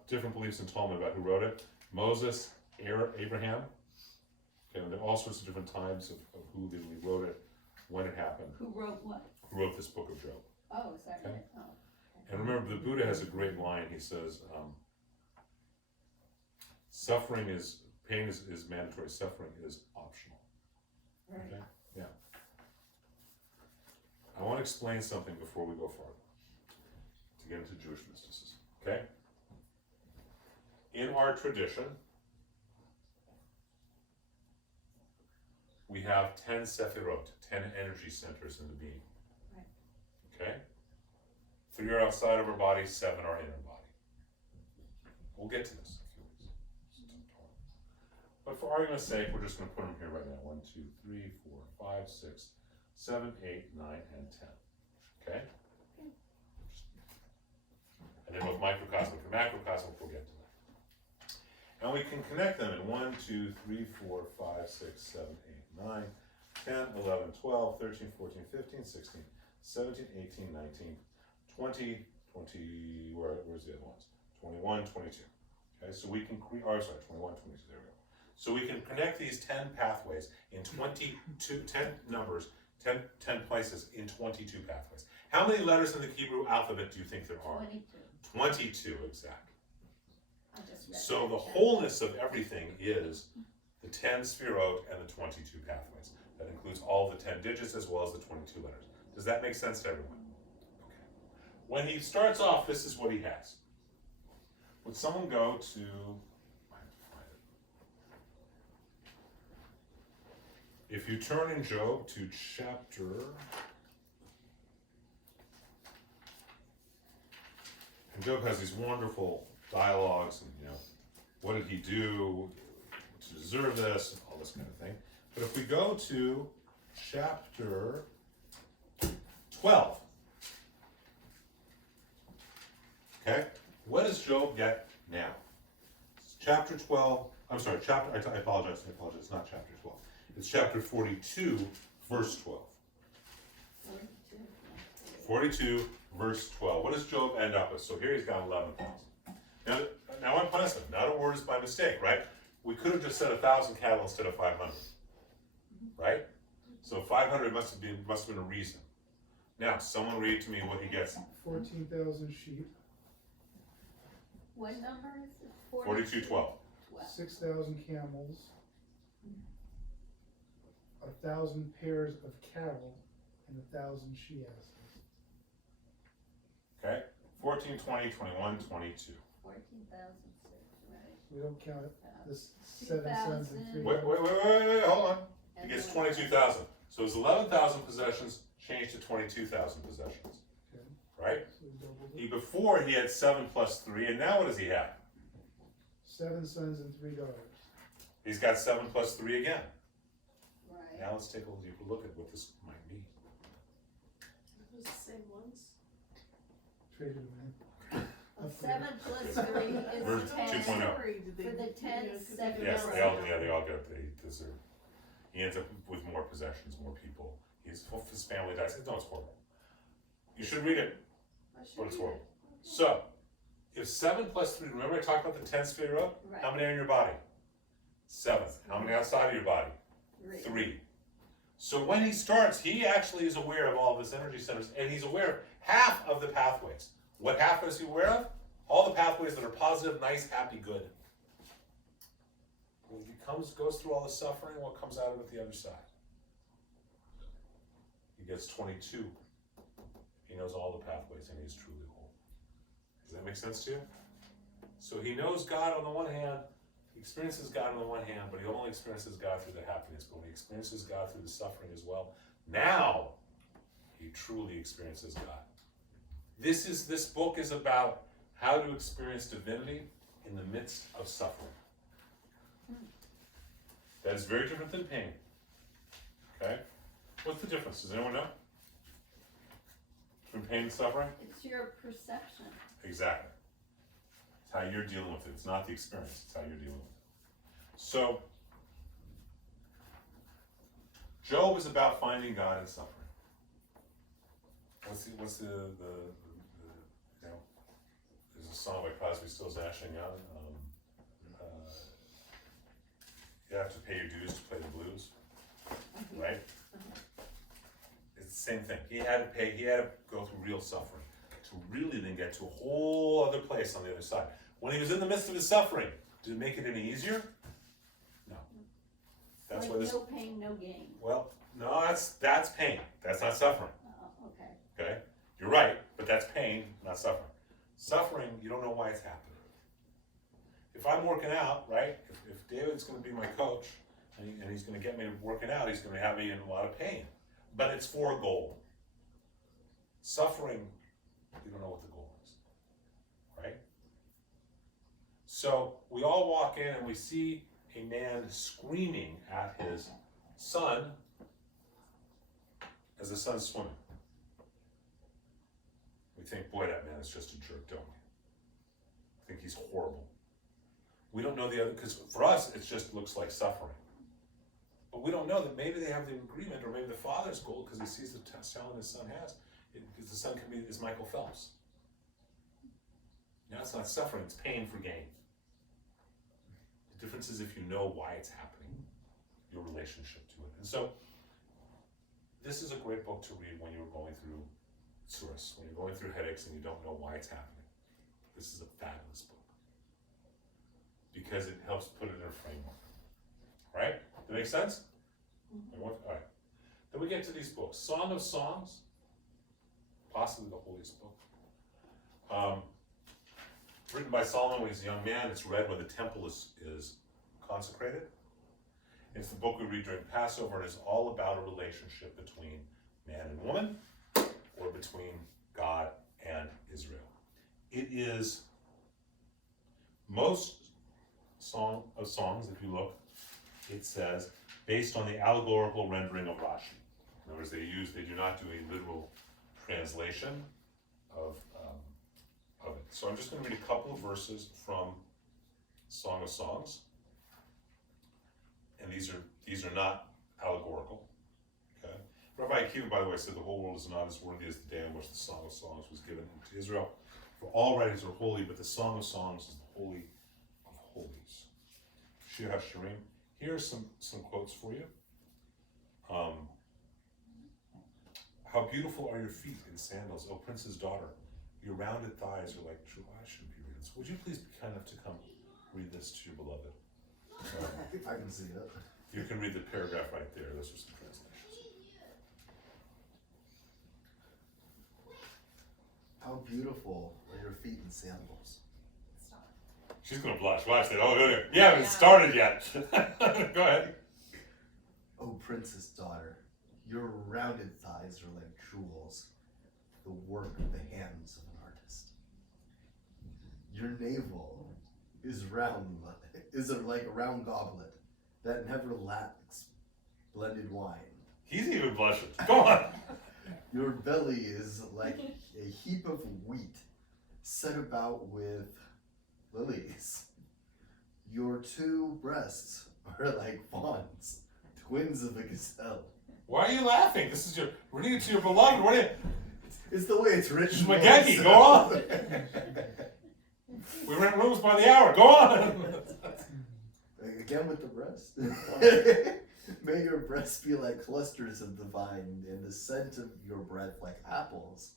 different beliefs in Talmud about who wrote it, Moses, Abraham, okay, and there are all sorts of different times of who literally wrote it, when it happened, Who wrote what? who wrote this book of Job. Oh, is that Okay. right? Oh. And remember, the Buddha has a great line. He says, suffering is, pain is mandatory, suffering is optional. Right. Okay? Yeah. I want to explain something before we go farther, to get into Jewish mysticism, okay? In our tradition, we have 10 sephirot, 10 energy centers in the being. Right. Okay? 3 are outside of our body, 7 are in our body. We'll get to this in a few weeks. But for argument's sake, we're just going to put them here right now. 1, 2, 3, 4, 5, 6, 7, 8, 9, and 10. Okay? And then both microcosmic and macrocosmic, we'll get to that. And we can connect them in 1, 2, 3, 4, 5, 6, 7, 8, 9, 10, 11, 12, 13, 14, 15, 16, 17, 18, 19, 20, where's the other ones? 21, 22. Okay, so we can, 21, 22, there we go. So we can connect these 10 pathways in 10 numbers, 10 places in 22 pathways. How many letters in the Hebrew alphabet do you think there are? 22. 22, exactly. I just read So that the down. wholeness of everything is the 10 sphirot and the 22 pathways. That includes all the 10 digits as well as the 22 letters. Does that make sense to everyone? Okay. When he starts off, this is what he has. Would someone go to, I have to find If you turn in Job to chapter, and Job has these wonderful dialogues, and what did he do to deserve this, and all this kind of thing. But if we go to chapter 12, okay, what does Job get now? Chapter 12, I'm sorry, I apologize, it's not chapter 12. It's chapter 42, verse 12. 42, verse 12. What does Job end up with? So here he's got 11,000. Now I'm punishing. Not a word is by mistake, right? We could have just said 1,000 cattle instead of 500, right? So 500 must have been a reason. Now, someone read to me what he gets. 14,000 sheep, What number is it? 42:12. 6,000 camels, 1,000 pairs of cattle, and 1,000 she-asses. Okay? 14, 20, 21, 22. 14,006, right? We don't count this 7 sons and 3 Wait, daughters. hold on. He gets 22,000. So his 11,000 possessions changed to 22,000 possessions. Okay. Right? So we doubled it. Before he had 7 plus 3, and now what does he have? 7 sons and 3 daughters. He's got 7 plus 3 again. Right. Now let's take a deeper look at what this might mean. Are those the same ones? Traded them in. Well, 7 plus 3 is Verse 10. 2.0. For the 10th, second Yes, row. they all get what they deserve. He ends up with more possessions, more people. His family dies. No, it's horrible. You should read it, but it's horrible. So, if 7 plus 3, remember I talked about the 10 sphere row? Right. How many are in your body? 7. How many outside of your body? 3. 3. So when he starts, he actually is aware of all of his energy centers, and he's aware of half of the pathways. What half is he aware of? All the pathways that are positive, nice, happy, good. When he goes through all the suffering, what comes out of it the other side? He gets 22. He knows all the pathways, and he's truly whole. Does that make sense to you? So he knows God on the one hand, he experiences God on the one hand, but he only experiences God through the happiness. But when he experiences God through the suffering as well, now he truly experiences God. This book is about how to experience divinity in the midst of suffering. That is very different than pain. Okay? What's the difference? Does anyone know? Between pain and suffering? It's your perception. Exactly. It's how you're dealing with it. It's not the experience, it's how you're dealing with it. So, Job is about finding God in suffering. What's the you know, there's a song by Crosby, Stills, Nash and Young. You have to pay your dues to play the blues, right? It's the same thing. He had to go through real suffering to really then get to a whole other place on the other side. When he was in the midst of his suffering, did it make it any easier? No. That's like why this. No pain, no gain. Well, no, that's pain. That's not suffering. Okay. Okay, you're right, but that's pain, not suffering. Suffering, you don't know why it's happening. If I'm working out, right? If David's going to be my coach and he's going to get me working out, he's going to have me in a lot of pain, but it's for a goal. Suffering, you don't know what the goal is, right? So we all walk in and we see a man screaming at his son as the son's swimming. We think, boy, that man is just a jerk, don't we? I think he's horrible. We don't know the other, because for us, it just looks like suffering. But we don't know that maybe they have the agreement, or maybe the father's goal, because he sees the talent his son has, because the son is Michael Phelps. Now it's not suffering, it's pain for gain. The difference is if you know why it's happening, your relationship to it. And so, this is a great book to read when you're going through stress, when you're going through headaches and you don't know why it's happening. This is a fabulous book. Because it helps put it in a framework. Right? That make sense? Mm-hmm. All right. Then we get to these books. Song of Songs, possibly the holiest book. Written by Solomon when he's a young man. It's read when the temple is consecrated. It's the book we read during Passover, and it's all about a relationship between man and woman, or between God and Israel. It is most song of songs, if you look, it says, based on the allegorical rendering of Rashi. In other words, they do not do a literal translation of it. So I'm just going to read a couple of verses from Song of Songs, and these are not allegorical. Okay. Rabbi Akiva, by the way, said the whole world is not as worthy as the day on which the Song of Songs was given to Israel. For all writings are holy, but the Song of Songs is the holy of holies. Shir HaShirim. Here are some quotes for you. How beautiful are your feet in sandals, O prince's daughter. Your rounded thighs are like true. I shouldn't be reading this. Would you please be kind enough to come read this to your beloved? I can see it. You can read the paragraph right there. Those are some translations. How beautiful are your feet in sandals. Stop. She's gonna blush. Watch that. Oh, you haven't started yet. Go ahead. O princess daughter, your rounded thighs are like jewels, the work of the hands of an artist. Your navel is like a round goblet that never lacks blended wine. He's even blushing. Go on. Your belly is like a heap of wheat set about with lilies. Your two breasts are like fawns, twins of a gazelle. Why are you laughing? This is your reading it to your beloved. What are you? It's the way it's written. Spaghetti, go on. We rent rooms by the hour. Go on. Again with the breast. May your breasts be like clusters of the vine, and the scent of your breath like apples,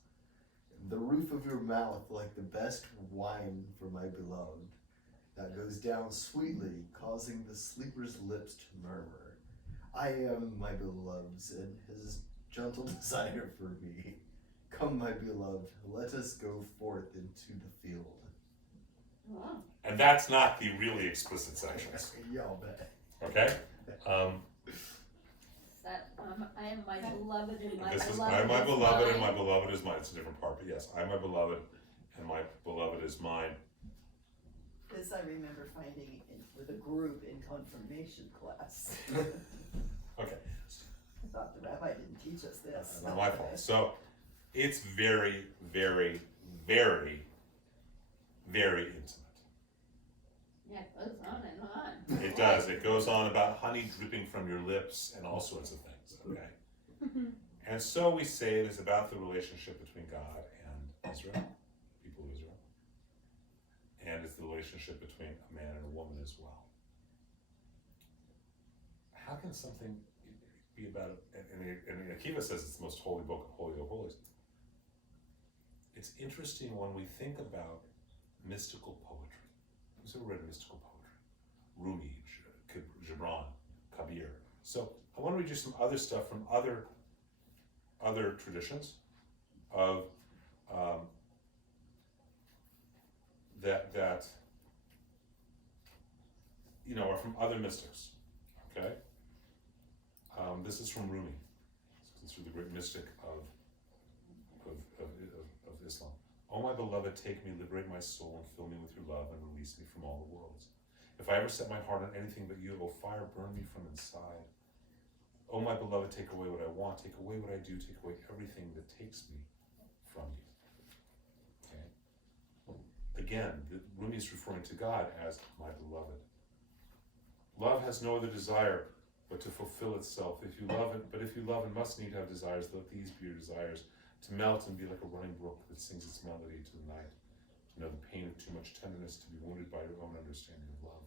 and the roof of your mouth like the best wine for my beloved, that goes down sweetly, causing the sleeper's lips to murmur. I am my beloved's, and his gentle desire for me. Come, my beloved, let us go forth into the field. Wow. And that's not the really explicit sections. Yeah, I'll bet. Okay? That I am my beloved and my This is beloved I my is beloved and mine. my beloved is mine. It's a different part, but yes, I my beloved and my beloved is mine. This I remember finding with a group in confirmation class. Okay. I thought the rabbi didn't teach us this. Not my fault. So it's very, very, very, very intimate. Yeah, it goes on and on. It does. It goes on about honey dripping from your lips and all sorts of things. Okay. And so we say it is about the relationship between God and Israel, people of Israel. And it's the relationship between a man and a woman as well. How can something be about it? And Akiva says it's the most holy book, Holy of Holies. It's interesting when we think about mystical poetry. Who's ever read mystical poetry? Rumi, Gibran, Kabir. So I want to read you some other stuff from other traditions of that you know are from other mystics. Okay. This is from Rumi. This is the great mystic of Islam. Oh my beloved, take me, liberate my soul, and fill me with your love, and release me from all the worlds. If I ever set my heart on anything but you, oh fire, burn me from inside. Oh my beloved, take away what I want, take away what I do, take away everything that takes me from you. Okay. Again, Rumi is referring to God as my beloved. Love has no other desire but to fulfill itself. If you love it, but if you love and must need have desires, let these be your desires. To melt and be like a running brook that sings its melody to the night. To know the pain of too much tenderness, to be wounded by your own understanding of love,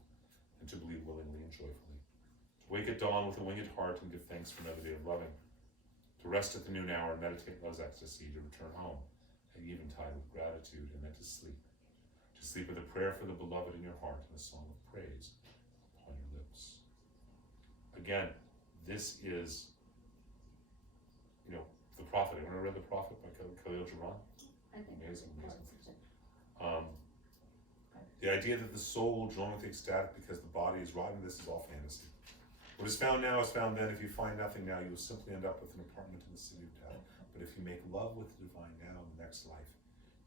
and to believe willingly and joyfully. To wake at dawn with a winged heart and give thanks for another day of loving. To rest at the noon hour and meditate love's ecstasy, to return home at eventide with gratitude, and then to sleep. To sleep with a prayer for the beloved in your heart and a song of praise upon your lips. Again, this is, you know, the Prophet. Anyone ever read The Prophet by Khalil Gibran? I think Amazing, amazing. that's The idea that the soul will join with the ecstatic because the body is rotten, this is all fantasy. What is found now is found then. If you find nothing now, you will simply end up with an apartment in the city of death. But if you make love with the divine now in the next life,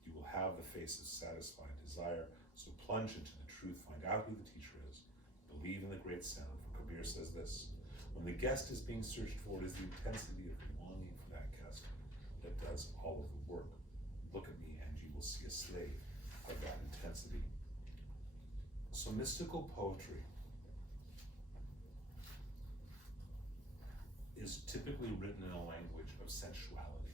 you will have the face of satisfied desire. So plunge into the truth, find out who the teacher is, believe in the great sound. For Kabir says this: when the guest is being searched for, it is the intensity of longing for that guest that does all of the work. Look at me and you will see a slave of that intensity. So mystical poetry is typically written in a language of sensuality,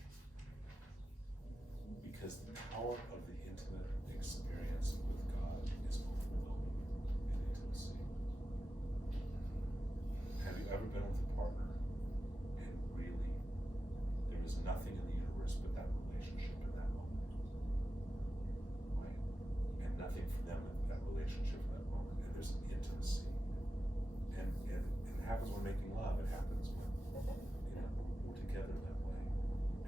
because the power of the intimate experience with God is overwhelming in intimacy. Have you ever been with a partner and really there is nothing in the universe but that relationship in that moment, right? And nothing for them in that relationship in that moment, and there's an intimacy, and it happens when making love. It happens when we're together that way.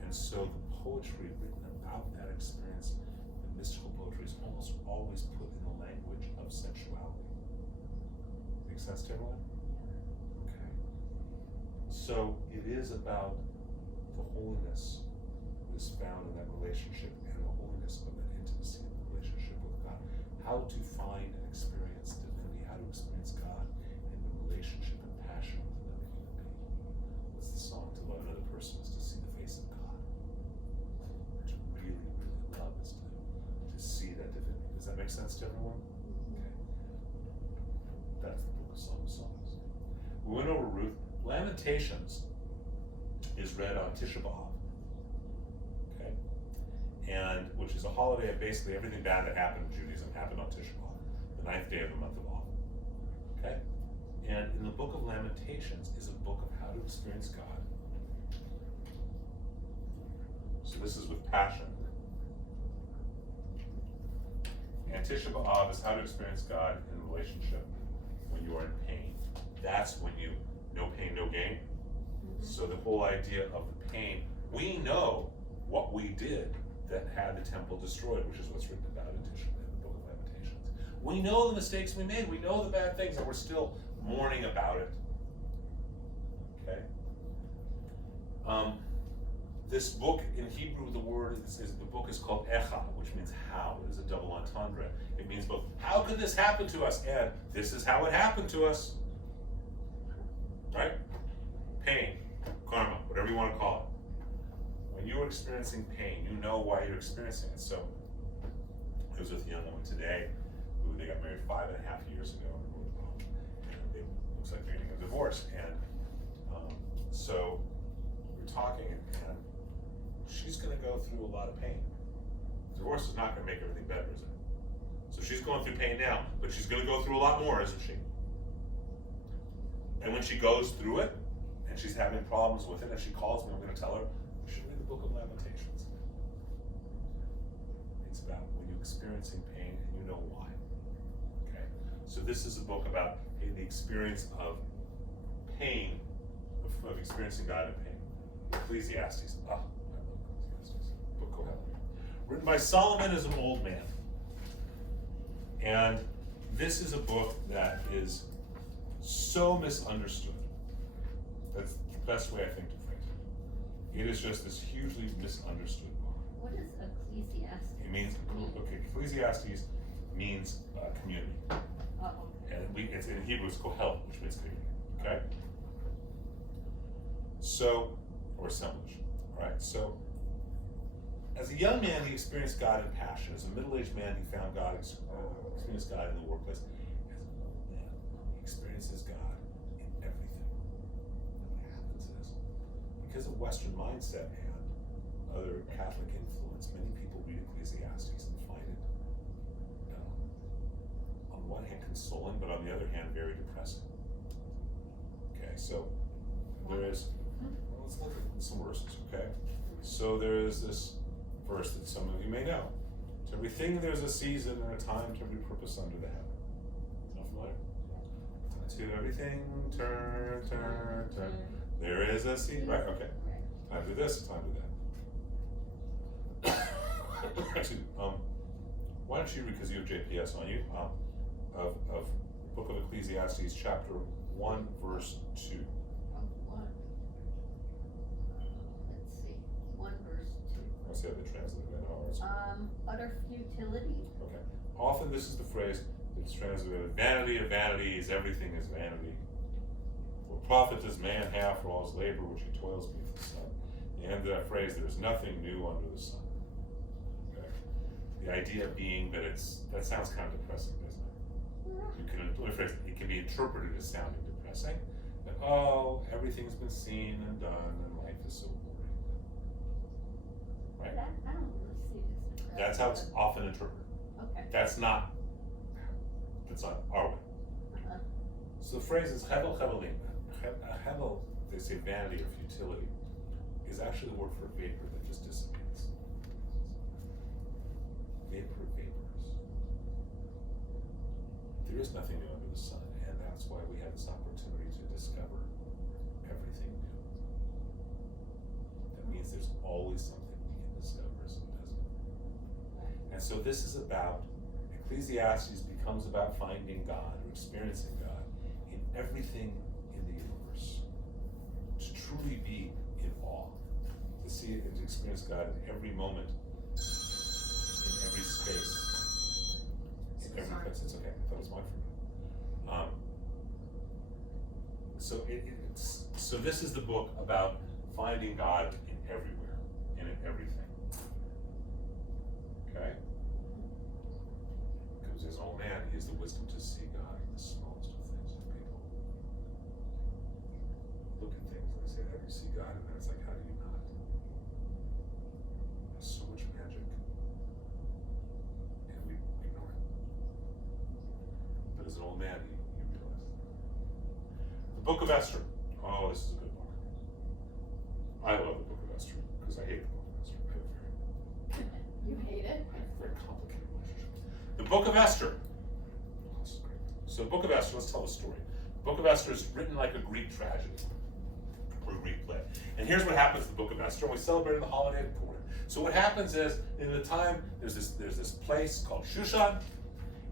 And so the poetry written about that experience, the mystical poetry, is almost always put in a language of sensuality. Make sense to everyone? Okay. So it is about the holiness that is found in that relationship and the holiness of that intimacy in the relationship with God. How to find and experience divinity, how to experience God in the relationship and passion with another human being. What's the song? To love another person is to see the face of God. To really, really love is to see that divinity. Does that make sense to everyone? Okay. That's the Book of Song of Songs. We went over Ruth. Lamentations is read on Tisha B'Av. Okay? And which is a holiday of basically everything bad that happened in Judaism happened on Tisha B'Av, the 9th day of the month of Av. Okay? And in the Book of Lamentations is a book of how to experience God. So this is with passion. And Tisha B'Av is how to experience God in a relationship when you are in pain. That's when you, no pain, no gain. So the whole idea of the pain, we know what we did that had the temple destroyed, which is what's written about in Tisha, in the Book of Lamentations. We know the mistakes we made. We know the bad things, and we're still mourning about it. Okay? This book in Hebrew, the book is called Echa, which means how. It is a double entendre. It means both, how could this happen to us? And this is how it happened to us. Right? Pain, karma, whatever you want to call it. When you're experiencing pain, you know why you're experiencing it. So, I was with a young woman today who they got married 5.5 years ago. And it looks like they're getting a divorce. And so we're talking, and she's going to go through a lot of pain. Divorce is not going to make everything better, is it? So she's going through pain now, but she's going to go through a lot more, isn't she? And when she goes through it, and she's having problems with it, and she calls me, I'm going to tell her, you should read the Book of Lamentations. It's about when you're experiencing pain and you know why. Okay? So this is a book about the experience of pain, of experiencing God in pain. Ecclesiastes. I love Ecclesiastes. Book of Helen. Written by Solomon as an old man. And this is a book that is so misunderstood. That's the best way I think to phrase it. It is just this hugely misunderstood book. What is Ecclesiastes? It means, okay, Ecclesiastes means community. Oh, And it's in Hebrew, it's kohel, which means community. Okay? So, or assemblage. Alright, so as a young man, he experienced God in passion. As a middle-aged man, he found God, experienced God in the workplace. As an old man, he experiences God in everything. And what happens is, because of Western mindset and other Catholic influence, many people read Ecclesiastes and find it, on one hand, consoling, but on the other hand, very depressing. Okay, so there is, well, let's look at some verses, okay? So there is this verse that some of you may know. To everything there's a season and a time to every purpose under the heaven. Sound familiar? To everything, turn. There is a season, right? Okay. Time to this, time to that. Actually, why don't you read, because you have JPS on you, of Book of Ecclesiastes, chapter 1 verse 2. One. Let's see, 1 verse 2. Let's see how they translate it. Utter futility. Okay. Often this is the phrase that's translated, vanity of vanities, everything is vanity. What profit does man have for all his labor which he toils beneath the sun? The end of that phrase, there's nothing new under the sun. Okay. The idea being that that sounds kind of depressing, doesn't it? It can be interpreted as sounding depressing. That, oh, everything's been seen and done and life is so boring. Right? But I don't really see this. That's how it's often interpreted. Okay. That's not our way. Uh-huh. So the phrase is hevel hevelim. Hevel, they say vanity or futility, is actually the word for vapor that just dissipates. Vapor of vapors. There is nothing new under the sun, and that's why we have this opportunity to discover everything new. That means there's always something we can discover, so doesn't it? And so this is about, Ecclesiastes becomes about finding God or experiencing God in everything in the universe. To truly be in awe. To see and to experience God in every moment, in every space, in every place. It's okay, I thought it was my favorite. So this is the book about finding God in everywhere, and in everything. Okay? Because as an old man, he has the wisdom to see God in the smallest of things in people. Look at things and say, how do you see God? And then it's like, how do you not? There's so much magic. And we ignore it. But as an old man, you realize it. The Book of Esther. Oh, this is a good book. I love the Book of Esther because I hate the Book of Esther. I have a You hate it? very complicated relationship. The Book of Esther. Oh, this is great. So the Book of Esther, let's tell the story. The Book of Esther is written like a Greek tragedy or a Greek play. And here's what happens in the Book of Esther. We celebrated the holiday of Purim. So what happens is, in the time, there's this place called Shushan,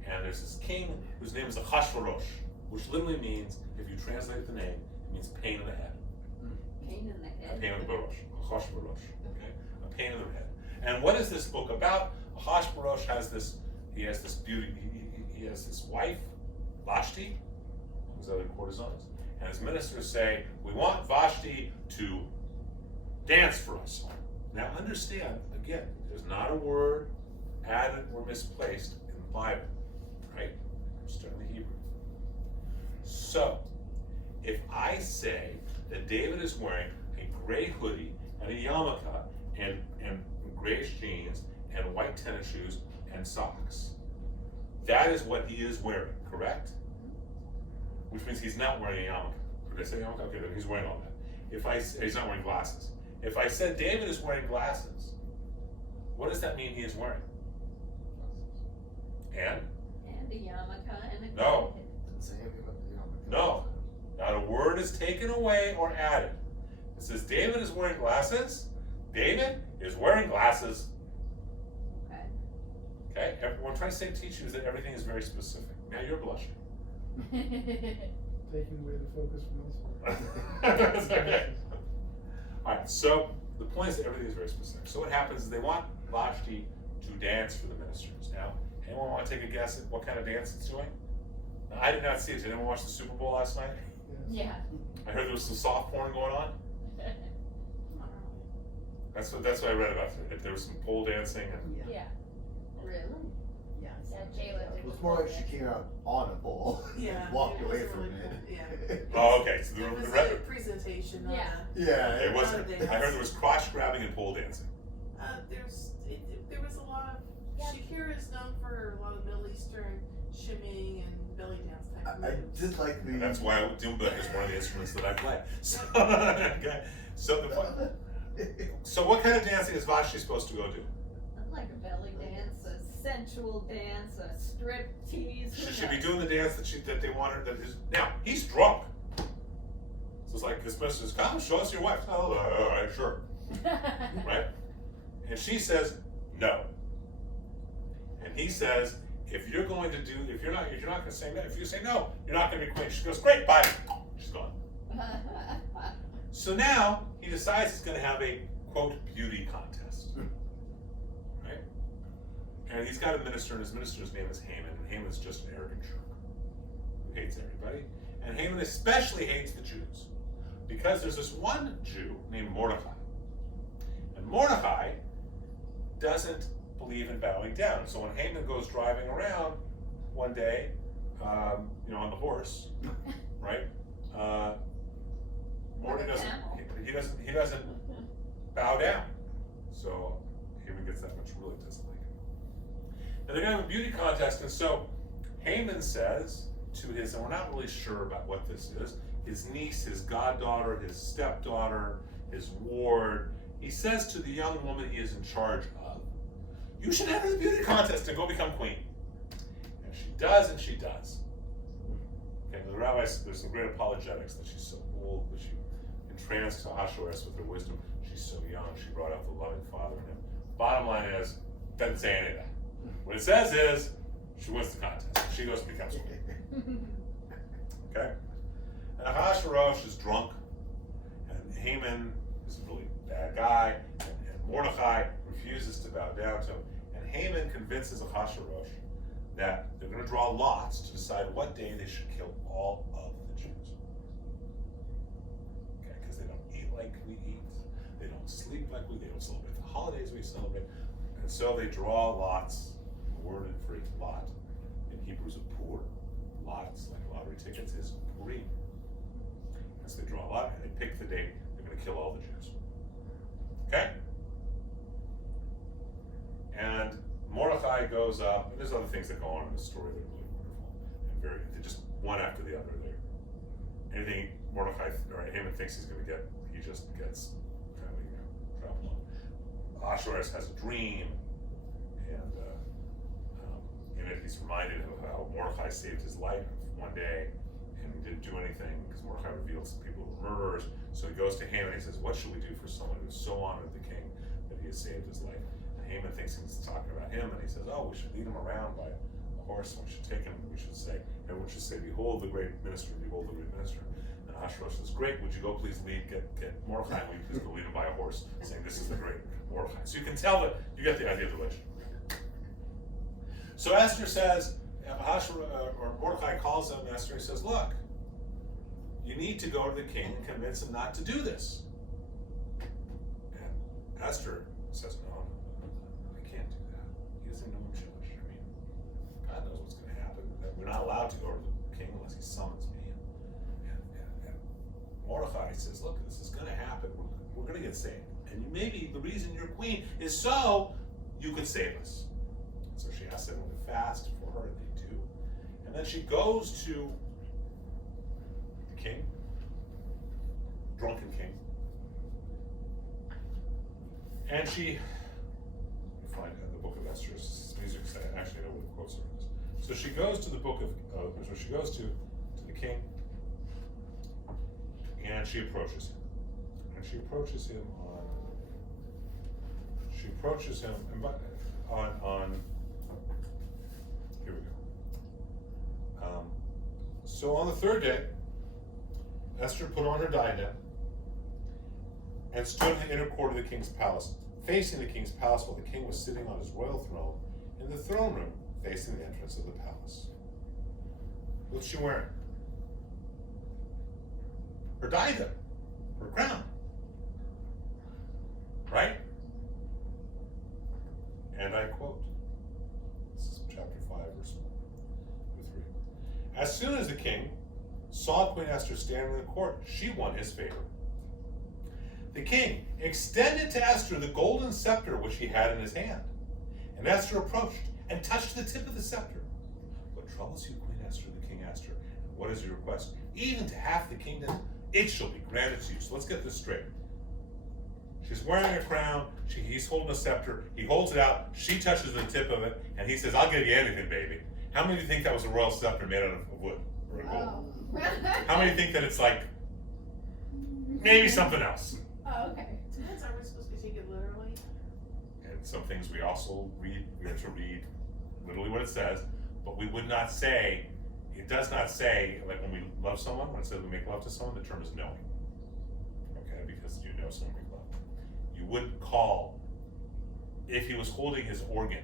and there's this king whose name is Ahasuerus, which literally means, if you translate the name, it means pain in the head. Pain in the head. A pain in the barosh. Ahasuerus. Okay? A pain in the head. And what is this book about? Ahasuerus has this beauty, he has this wife, Vashti, who's other courtesans, and his ministers say, we want Vashti to dance for us. Now understand, again, there's not a word added or misplaced in the Bible, right? I'm starting the Hebrew. So, if I say that David is wearing a gray hoodie and a yarmulke and grayish jeans and white tennis shoes and socks, that is what he is wearing, correct? Which means he's not wearing a yarmulke. Did I say yarmulke? Okay, then he's wearing all that. He's not wearing glasses. If I said David is wearing glasses, what does that mean he is wearing? And a yarmulke and a No. Didn't say anything about the yarmulke. No. Not a word is taken away or added. It says David is wearing glasses. David is wearing glasses. Okay. Okay? What I'm trying to teach you is that everything is very specific. Now you're blushing. Taking away the focus from us. That's okay. Alright, so the point is that everything is very specific. So what happens is they want Vashti to dance for the ministers. Now, anyone want to take a guess at what kind of dance it's doing? Now, I did not see it. Did anyone watch the Super Bowl last night? Yes. Yeah. I heard there was some soft porn going on. That's what I read about today. That there was some pole dancing and Yeah. Yeah. Really? Yes. Yeah, Jayla did. It was more like she came out on a pole Yeah, and walked it away wasn't from really it. oh, okay. So It was the like a presentation on Yeah. Yeah. it wasn't. Dance. I heard there was crotch grabbing and pole dancing. there was a lot of, Yeah. Shakira is known for a lot of Middle Eastern shimmying and belly dance type I moves. did like the. And that's why Doomba is one of the instruments that I play. So, okay. So what kind of dancing is Vashti supposed to go do? Like a belly dance, a sensual dance, a strip tease. She should be doing the dance that they want her. Now he's drunk. So it's like this person says, "Come, show us your wife." Oh, all right, sure, right? And she says, "No." And he says, if you're not going to say no, if you say no, you're not going to be queen. She goes, great, bye. She's gone. So now he decides he's going to have a, quote, beauty contest. Right? And he's got a minister, and his minister's name is Haman, and Haman's just an arrogant jerk who hates everybody. And Haman especially hates the Jews, because there's this one Jew named Mordecai. And Mordecai doesn't believe in bowing down. So when Haman goes driving around one day, on the horse, right? Mordecai doesn't bow down. So Haman gets that much, really doesn't like it. Now they're gonna have a beauty contest, and so Haman says to his, and we're not really sure about what this is, his niece, his goddaughter, his stepdaughter, his ward, he says to the young woman he is in charge of, you should enter the beauty contest and go become queen. And she does, and she does. Okay, the rabbis, there's some great apologetics that she's so old, but she entranced Ahasuerus with her wisdom. She's so young, she brought out the loving father in him. Bottom line is, doesn't say any of that. What it says is, she wins the contest. She goes and becomes queen. Okay? And Ahasuerus is drunk, and Haman is a really bad guy, and Mordecai refuses to bow down to him. And Haman convinces Ahasuerus that they're going to draw lots to decide what day they should kill all of the Jews. Okay, because they don't eat like we eat, they don't sleep like they don't celebrate the holidays we celebrate, and so they draw lots. The word for lot in Hebrew is a pur. Lots, like lottery tickets, is purim. And so they draw a lot, and they pick the date they're going to kill all the Jews. Okay? And Mordecai goes up, and there's other things that go on in the story that are really wonderful. And they're just one after the other. Anything Haman thinks he's going to get, he just gets trampled on. Ahasuerus has a dream, and in it he's reminded of how Mordecai saved his life one day, and he didn't do anything because Mordecai revealed some people were murderers. So he goes to Haman and he says, what should we do for someone who so honored the king that he has saved his life? And Haman thinks he's talking about him, and he says, oh, we should lead him around by a horse, and we should take him, and everyone should say, behold the great minister, behold the great minister. And Ahasuerus says, great, would you go please get Mordecai, and will you please go lead him by a horse, saying this is the great Mordecai. So you can tell that you get the idea of the legend. So Esther says, or Mordecai calls him, Esther, and he says, look, you need to go to the king and convince him not to do this. And Esther says, no, I can't do that. He doesn't know I'm Jewish. I mean, God knows what's going to happen. We're not allowed to go to the king unless he summons me. And Mordecai says, look, this is going to happen. We're going to get saved. And maybe the reason you're queen is so you could save us. So she asks them to fast for her, and they do. And then she goes to the king, drunken king, and she, find the Book of Esther's music, because I actually know what the quotes are. So she goes to the she goes to the king, and she approaches him. And she approaches him on here we go. So on the third day, Esther put on her diadem and stood in the inner court of the king's palace, facing the king's palace, while the king was sitting on his royal throne in the throne room facing the entrance of the palace. What's she wearing? Her diadem, her crown. Right? And I quote, this is chapter 5, verse 3. As soon as the king saw Queen Esther standing in the court, she won his favor. The king extended to Esther the golden scepter which he had in his hand. And Esther approached and touched the tip of the scepter. What troubles you, Queen Esther? The king asked her. What is your request? Even to half the kingdom, it shall be granted to you. So let's get this straight. She's wearing a crown, he's holding a scepter, he holds it out, she touches the tip of it, and he says, I'll give you anything, baby. How many of you think that was a royal scepter made out of wood or gold? Oh. How many think that it's like, maybe something else? Oh, okay. Depends, are we supposed to take it literally? And some things we also read, we have to read literally what it says, But we would not say, it does not say, like when we love someone, when it says we make love to someone, the term is knowing. Okay, because you know someone we love. You wouldn't call, if he was holding his organ,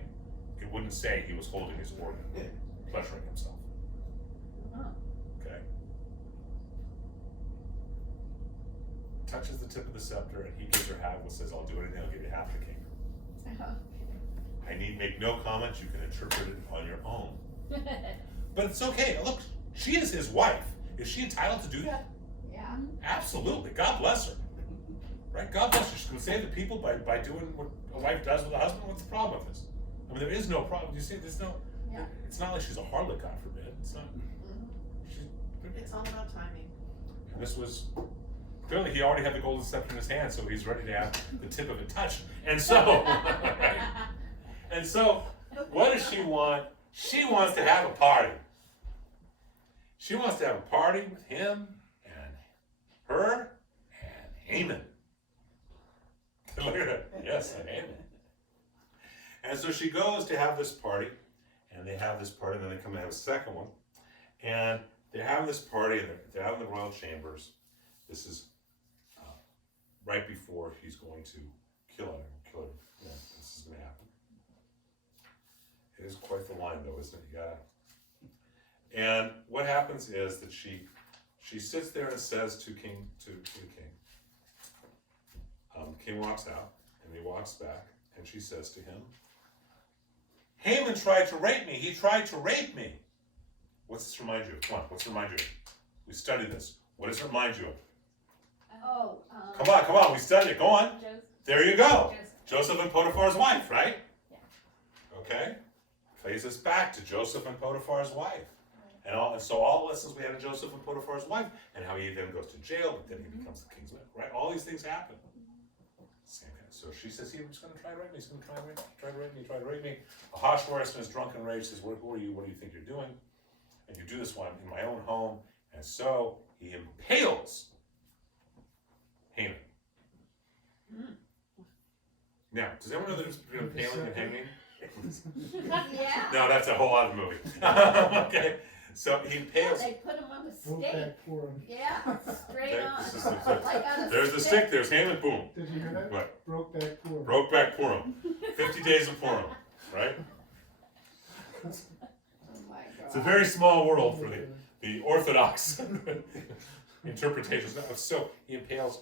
it wouldn't say he was holding his organ, pleasuring himself. Huh. Okay? Touches the tip of the scepter and he gives her half and says, I'll do anything, I'll give you half the kingdom. I need make no comment, you can interpret it on your own. But it's okay, look, she is his wife. Is she entitled to do that? Yeah. Absolutely, God bless her. Right, God bless her. She's gonna save the people by doing what a wife does with a husband. What's the problem with this? I mean, there is no problem. You see, there's no, Yeah. it's not like she's a harlot, God forbid. It's not, It's all about timing. and this was, clearly he already had the golden scepter in his hand, so he's ready to have the tip of it touched. And so, right? And so, what does she want? She wants to have a party. She wants to have a party with him and her and Haman. Look at it. Yes, and Haman. And so she goes to have this party, and they have this party, and then they come and have a second one. And they're having this party, and they're out in the royal chambers. This is right before he's going to kill her. Yeah, this is going to happen. It is quite the line, though, isn't it? You gotta. And what happens is that she sits there and says to the king. King walks out, and he walks back, and she says to him, Haman tried to rape me. He tried to rape me. What's this remind you of? Come on, what's it remind you of? We studied this. What does it remind you of? Oh, Come on, we studied it. Go on. Joseph. There you go. Joseph. Joseph and Potiphar's wife, right? Yeah. Okay. Plays us back to Joseph and Potiphar's wife. And so all the lessons we had in Joseph and Potiphar's wife, and how he then goes to jail, but then he becomes the king's wife, right? All these things happen. Same kind. So she says, he's going to try to rape me. He's going to try to rape me. Ahasuerus in his drunken rage says, who are you? What do you think you're doing? And you do this while I'm in my own home. And so he impales Haman. Now, does anyone know the difference between impaling and hanging? Yeah. No, that's a whole other movie. Okay, so he Yeah, impales. they put him on the Broke stake. back Purim. Yeah, straight Okay, on. this is the- Like on a There's the stick, there's Haman, boom. Did you hear that? What? Broke back Purim. Broke back Purim. 50 days of Purim, right? Oh my God. It's a very small world for the Orthodox interpretations. No, so he impales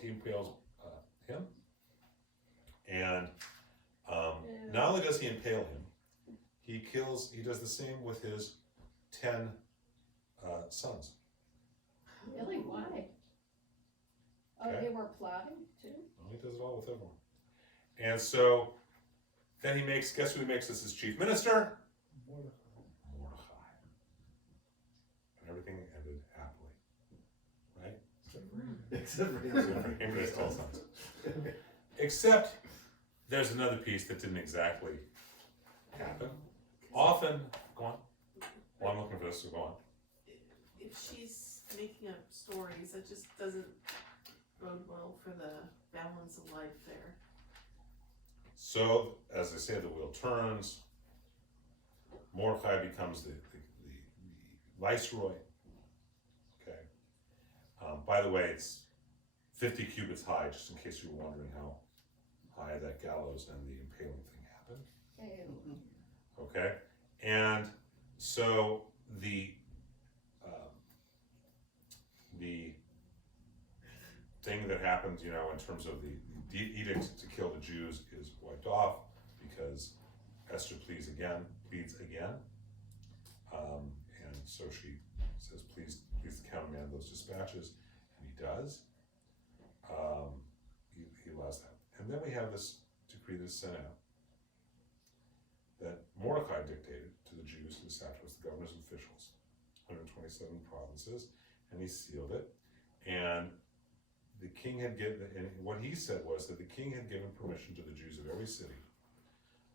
him. And not only does he impale him, he does the same with his 10 sons. Really? Why? Oh, Okay. they were plotting too? Well, he does it all with everyone. And so then guess who he makes as his chief minister? Mordecai. And everything ended happily. Right? Except for Except for him and his 12 sons. Except there's another piece that didn't exactly happen. Often, go on. Well, I'm looking for this, so go on. If she's making up stories, that just doesn't bode well for the balance of life there. So, as I say, the wheel turns. Mordecai becomes the viceroy. Okay. By the way, it's 50 cubits high, just in case you were wondering how high that gallows and the impaling thing happened. Ew. Okay. And so the thing that happens, in terms of the edict to kill the Jews is wiped off because Esther pleads again, and so she says, please countermand those dispatches, and he does. He allows that. And then we have this decree that's sent out that Mordecai dictated to the Jews and the satraps, the governors and officials, 127 provinces, and he sealed it. And the king had given, and what he said was that the king had given permission to the Jews of every city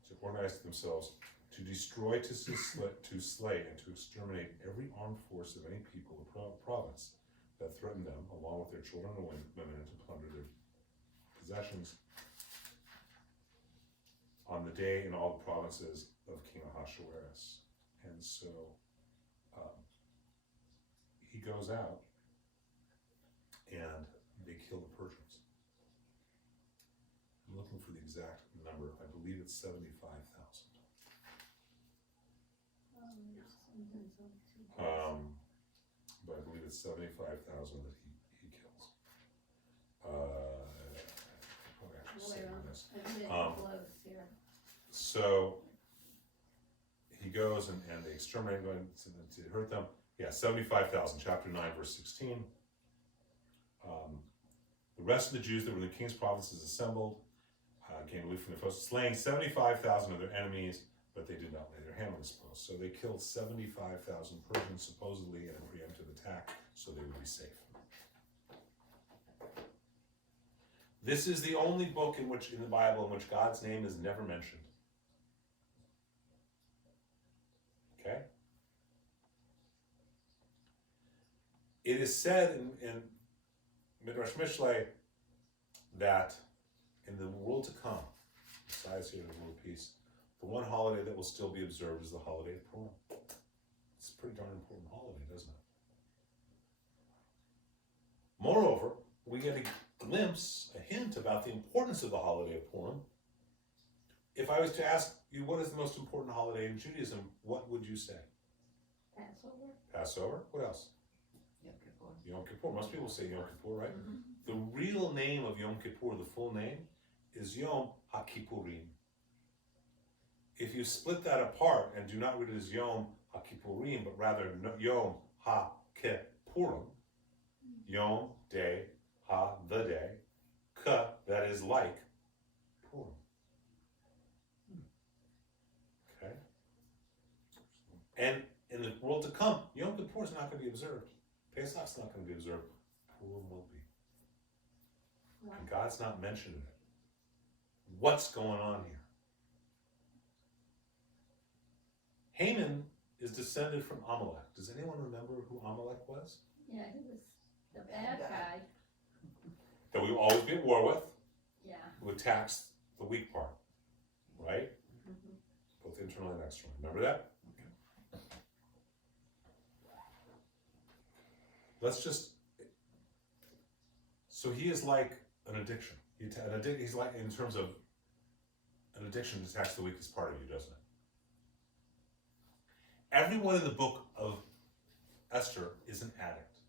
to organize themselves to destroy, to slay, and to exterminate every armed force of any people or province that threatened them, along with their children and women, and to plunder their possessions on the day in all the provinces of King Ahasuerus. And so he goes out and they kill the Persians. I'm looking for the exact number. I believe it's 75,000. But I believe it's 75,000 that he kills. Probably actually say on this. So he goes and they exterminate them to hurt them. Yeah, 75,000, chapter 9, verse 16. The rest of the Jews that were in the king's provinces assembled, came to leave from their foes, slaying 75,000 of their enemies, but they did not lay their hand on this post. So they killed 75,000 Persians, supposedly in a preemptive attack, so they would be safe. This is the only book in the Bible in which God's name is never mentioned. Okay? It is said in Midrash Mishlei that in the world to come, Messiah's here in the world of peace, the one holiday that will still be observed is the holiday of Purim. It's a pretty darn important holiday, doesn't it? Moreover, we get a glimpse, a hint about the importance of the holiday of Purim. If I was to ask you what is the most important holiday in Judaism, what would you say? Passover. Passover? What else? Yom Kippur. Yom Kippur. Most people say Yom Kippur, right? Mhm. The real name of Yom Kippur, the full name, is Yom HaKippurim. If you split that apart and do not read it as Yom HaKippurim, but rather Yom HaKippurim, Yom, day, Ha, the day, Ka, that is like, Purim. Okay? And in the world to come, Yom Kippur is not going to be observed. Pesach's not going to be observed. Purim will be. And God's not mentioning it. What's going on here? Haman is descended from Amalek. Does anyone remember who Amalek was? Yeah, he was the bad guy. That we always be at war with, Yeah. who attacks the weak part, right? Mhm. Both internally and externally. Remember that? Okay. Let's just. So he is like an addiction. He's like, in terms of an addiction, attacks the weakest part of you, doesn't it? Everyone in the book of Esther is an addict,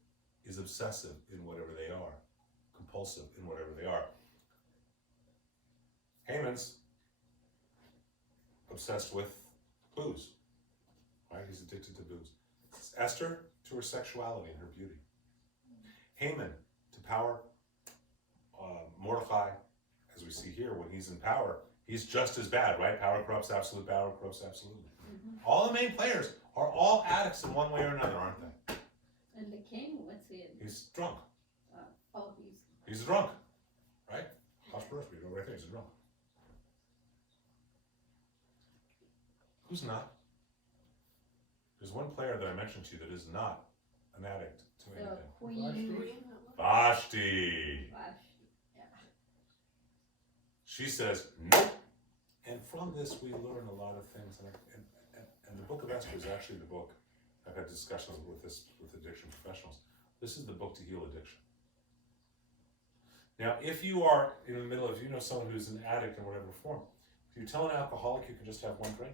is obsessive in whatever they are, compulsive in whatever they are. Haman's obsessed with booze, right? He's addicted to booze. Esther to her sexuality and her beauty. Haman to power. Mordecai, as we see here, when he's in power, he's just as bad, right? Power corrupts absolute, power corrupts absolutely. Mhm. All the main players are all addicts in one way or another, aren't they? And the king, what's he? He's drunk. He's He's a drunk, right? Hashperush, right there, he's a drunk. Who's not? There's one player that I mentioned to you that is not an addict to the anything. queen. Vashti. Yeah. She says, nope. And from this we learn a lot of things. And the Book of Esther is actually the book. I've had discussions with addiction professionals. This is the book to heal addiction. Now, if you are in the middle, if you know someone who's an addict in whatever form, if you tell an alcoholic you can just have one drink,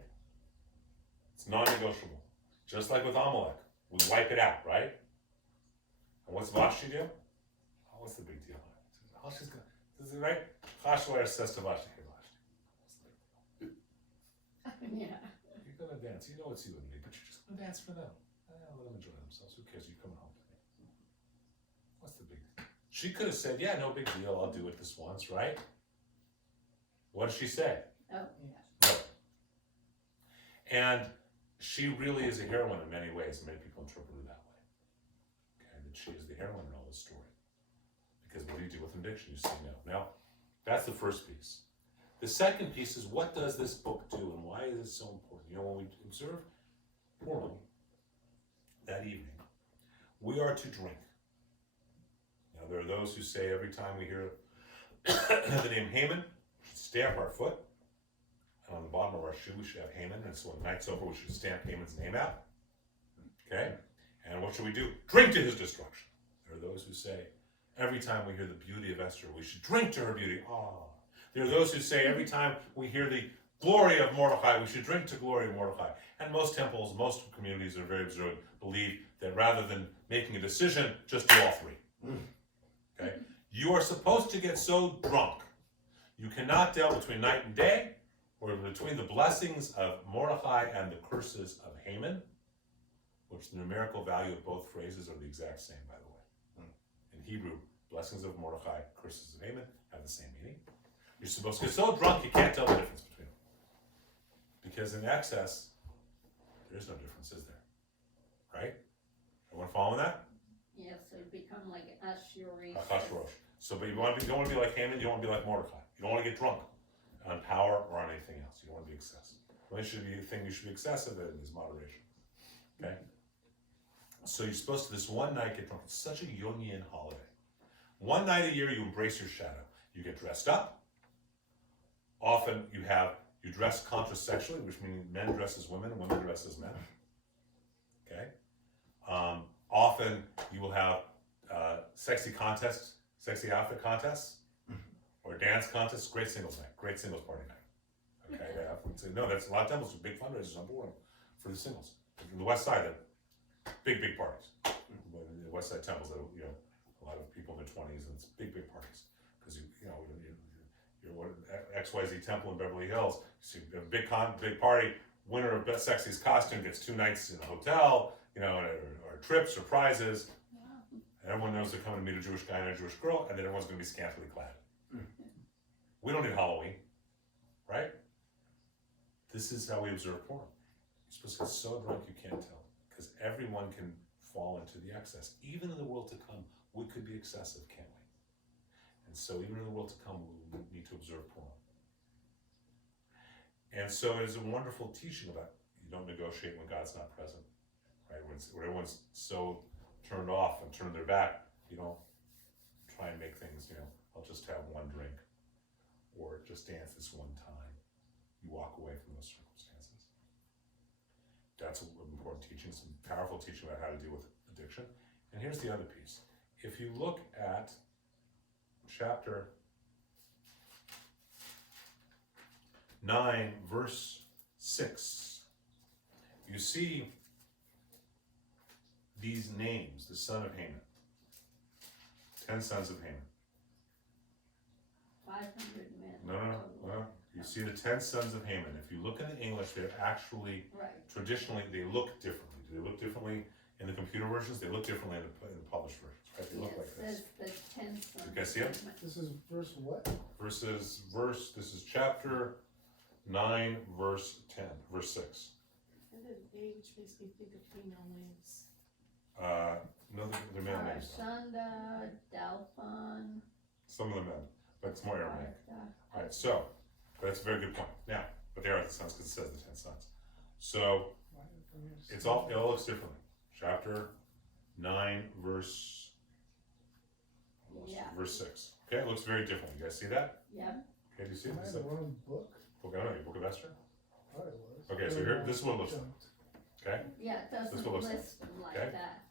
it's non-negotiable. Just like with Amalek, we wipe it out, right? And what's Vashti do? Oh, what's the big deal? Oh, she's gonna, is it right? Chashloer says to Vashti, hey Vashti, what's the big deal? Yeah. You're gonna dance, you know it's you and me, but you're just gonna dance for them. Let them enjoy themselves, who cares, you're coming home to me. What's the big deal? She could have said, yeah, no big deal, I'll do it this once, right? What did she say? Oh, yeah. No. And she really is a heroine in many ways, and many people interpret her that way. Okay, that she is the heroine in all this story. Because what do you do with addiction? You say no. Now, that's the first piece. The second piece is, what does this book do, and why is it so important? You know, when we observe Purim that evening, we are to drink. Now, there are those who say every time we hear the name Haman, we should stamp our foot. And on the bottom of our shoe, we should have Haman. And so when the night's over, we should stamp Haman's name out. Okay? And what should we do? Drink to his destruction. There are those who say, every time we hear the beauty of Esther, we should drink to her beauty. Ah. There are those who say, every time we hear the glory of Mordecai, we should drink to glory of Mordecai. And most temples, most communities are very observant, believe that rather than making a decision, just do all three. Okay? You are supposed to get so drunk. You cannot tell between night and day, or between the blessings of Mordecai and the curses of Haman, which the numerical value of both phrases are the exact same, by the way. In Hebrew, blessings of Mordecai, curses of Haman have the same meaning. You're supposed to get so drunk you can't tell the difference between them. Because in excess, there is no difference, is there? Right? Everyone following that? Yes, it become like Ashuri. Achashverosh. So, but you don't want to be like Haman, you don't want to be like Mordecai. You don't want to get drunk on power or on anything else. You don't want to be excessive. The only thing you should be excessive in is moderation. Okay? So you're supposed to, this one night, get drunk. It's such a Jungian holiday. One night a year, you embrace your shadow. You get dressed up. Often you dress contrasexually, which means men dress as women and women dress as men. Okay? Often you will have sexy outfit contests, or dance contests. Great singles night, great singles party night. Okay, they often say, no, that's a lot of temples, big fundraisers on board for the singles. In the West Side, big parties. The West Side temples, a lot of people in their 20s, and it's big parties. Because you're XYZ temple in Beverly Hills, you see a big party, winner of best sexiest costume gets 2 nights in a hotel, or trips or prizes. And everyone knows they're coming to meet a Jewish guy and a Jewish girl, and then everyone's going to be scantily clad. We don't need Halloween, right? This is how we observe porn. You're supposed to get so drunk you can't tell, because everyone can fall into the excess. Even in the world to come, we could be excessive, can't we? And so even in the world to come, we need to observe porn. And so it is a wonderful teaching about you don't negotiate when God's not present, right? When everyone's so turned off and turned their back, you don't try and make things, I'll just have one drink or just dance this one time. You walk away from those circumstances. That's an important teaching, some powerful teaching about how to deal with addiction. And here's the other piece. If you look at chapter 9, verse 6, you see these names, the son of Haman, 10 sons of Haman. 500 men. No. You see the 10 sons of Haman. If you look in the English, they're actually, traditionally, they look differently. Do they look differently in the computer versions? They look differently in the published versions, right? They look like this. It says the 10 sons. You guys see it? This is verse what? This is chapter 9, verse 10, verse 6. And an A, which makes me think of female names. No, they're male names. Shanda, Dalphon. Some of them men, but it's more Aramaic. Artha. All right, so that's a very good point. Now, but they are the sons because it says the 10 sons. So it all looks differently. Chapter 9, verse 6. Okay, it looks very different. You guys see that? Yep. Okay, do you see Am it? I in the wrong book? Book of Esther. I thought it was. Okay, so here, this is what it looks like. Okay, Yeah, it That's doesn't what it looks list them like Okay. that.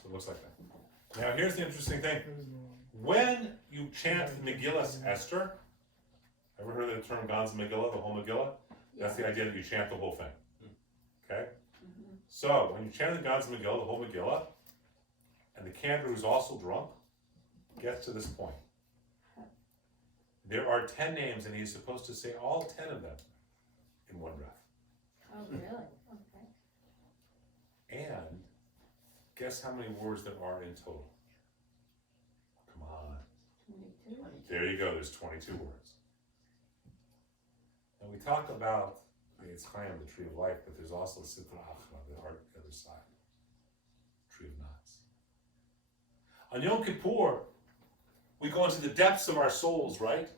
so it looks like that. Now, here's the interesting thing. There was no wrong. When you chant the Megillah Esther, ever heard of the term God's Megillah, the whole Megillah? That's the idea that you chant the whole thing. Okay? Mhm. So, when you chant the God's Megillah, the whole Megillah, and the cantor who's also drunk gets to this point. There are 10 names, and he's supposed to say all 10 of them in one breath. Oh, really? Okay. And guess how many words there are in total? Come on. 22. There you go, there's 22 words. And we talk about the Yitzchayim, the tree of life, but there's also Sitra Achra, the other side, tree of knots. On Yom Kippur, we go into the depths of our souls, right?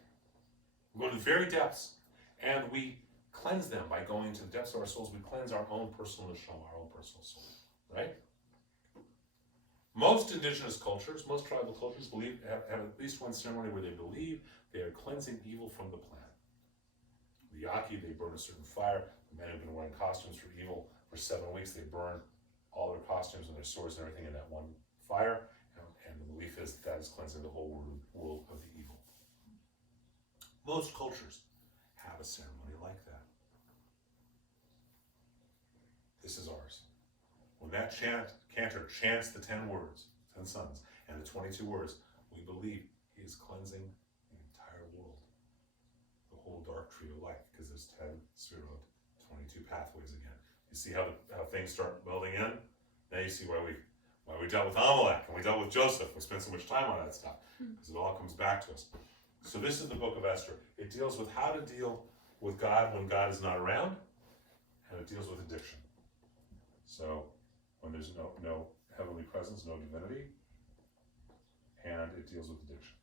We go to the very depths, and we cleanse them by going to the depths of our souls. We cleanse our own personal neshama, our own personal soul, right? Most indigenous cultures, most tribal cultures have at least one ceremony where they believe they are cleansing evil from the planet. The Yaki, they burn a certain fire. The men who've been wearing costumes for evil for 7 weeks, they burn all their costumes and their swords and everything in that one fire. And the belief is that is cleansing the whole world of the evil. Most cultures have a ceremony like that. This is ours. When that cantor chants the 10 words, 10 sons, and the 22 words, we believe he is cleansing the entire world. The whole dark tree of life, because there's 10 sfirot, 22 pathways again. You see how things start building in? Now you see why we dealt with Amalek and we dealt with Joseph. We spent so much time on that stuff, because it all comes back to us. So this is the Book of Esther. It deals with how to deal with God when God is not around, and it deals with addiction. So when there's no heavenly presence, no divinity, and it deals with addiction.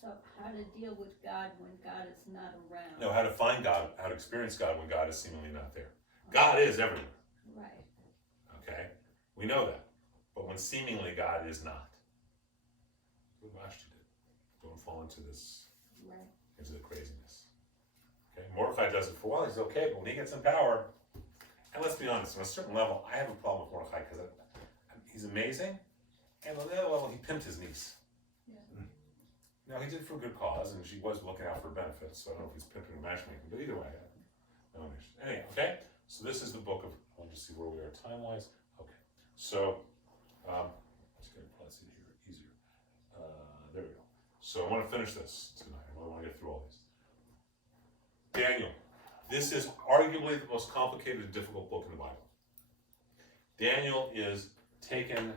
So how to deal with God when God is not around. No, how to find God, how to experience God when God is seemingly not there. God is everywhere, Right. okay? We know that. But when seemingly God is not, what Vashti did. Don't fall into this, Right. into the craziness. Okay, Mordecai does it for a while, he's okay, but when he gets in power, and let's be honest, on a certain level, I have a problem with Mordecai because he's amazing, and on the other level, he pimped his niece. Yeah. Now, he did it for a good cause, and she was looking out for benefits, so I don't know if he's pimping or matchmaking, but either way, no issues. Anyway, okay, so this is the book of, I'll just see where we are time-wise. Okay, so, just gonna let's see here, easier. There we go. So I want to finish this tonight. I want to get through all these. Daniel. This is arguably the most complicated and difficult book in the Bible. Daniel is taken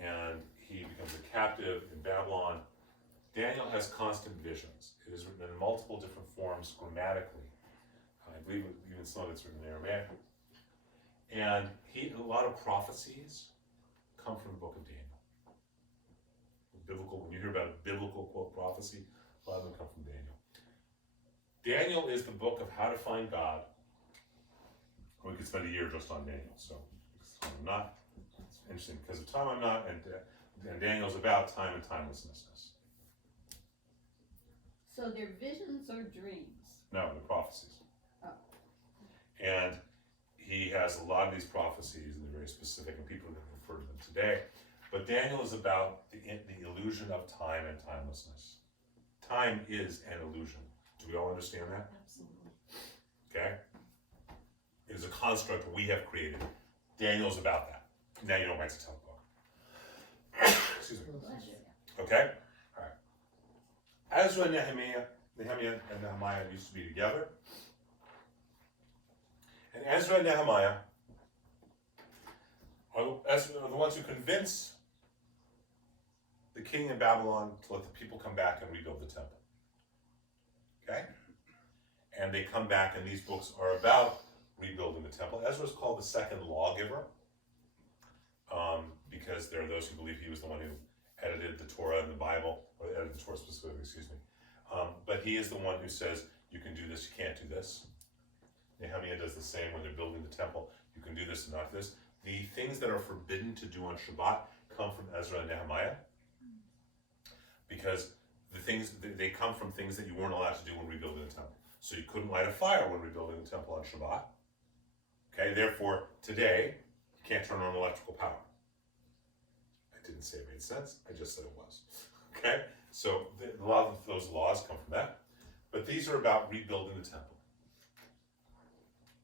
and he becomes a captive in Babylon. Daniel has constant visions. It is written in multiple different forms grammatically. I believe even some of it's written in Aramaic. And a lot of prophecies come from the book of Daniel. When you hear about a biblical quote prophecy, a lot of them come from Daniel. Daniel is the book of how to find God. We could spend a year just on Daniel. So I'm not. It's interesting because of time I'm not, and Daniel's about time and timelessness. So they're visions or dreams? No, the prophecies. Oh. And he has a lot of these prophecies, and they're very specific, and people refer to them today. But Daniel is about the illusion of time and timelessness. Time is an illusion. Do we all understand that? Absolutely. Okay? It is a construct we have created. Daniel's about that. Now you don't like to tell the book. Excuse me. Bless you. Okay? All right. Ezra and Nehemiah and Nehemiah used to be together. And Ezra and Nehemiah are the ones who convince the king in Babylon to let the people come back and rebuild the temple. Okay? And they come back, and these books are about rebuilding the temple. Ezra is called the second lawgiver because there are those who believe he was the one who edited the Torah and the Bible, or edited the Torah specifically, excuse me. But he is the one who says, you can do this, you can't do this. Nehemiah does the same when they're building the temple. You can do this and not this. The things that are forbidden to do on Shabbat come from Ezra and Nehemiah because the things, they come from things that you weren't allowed to do when rebuilding the temple. So you couldn't light a fire when rebuilding the temple on Shabbat. Okay, therefore, today, you can't turn on electrical power. I didn't say it made sense, I just said it was. Okay, so a lot of those laws come from that. But these are about rebuilding the temple.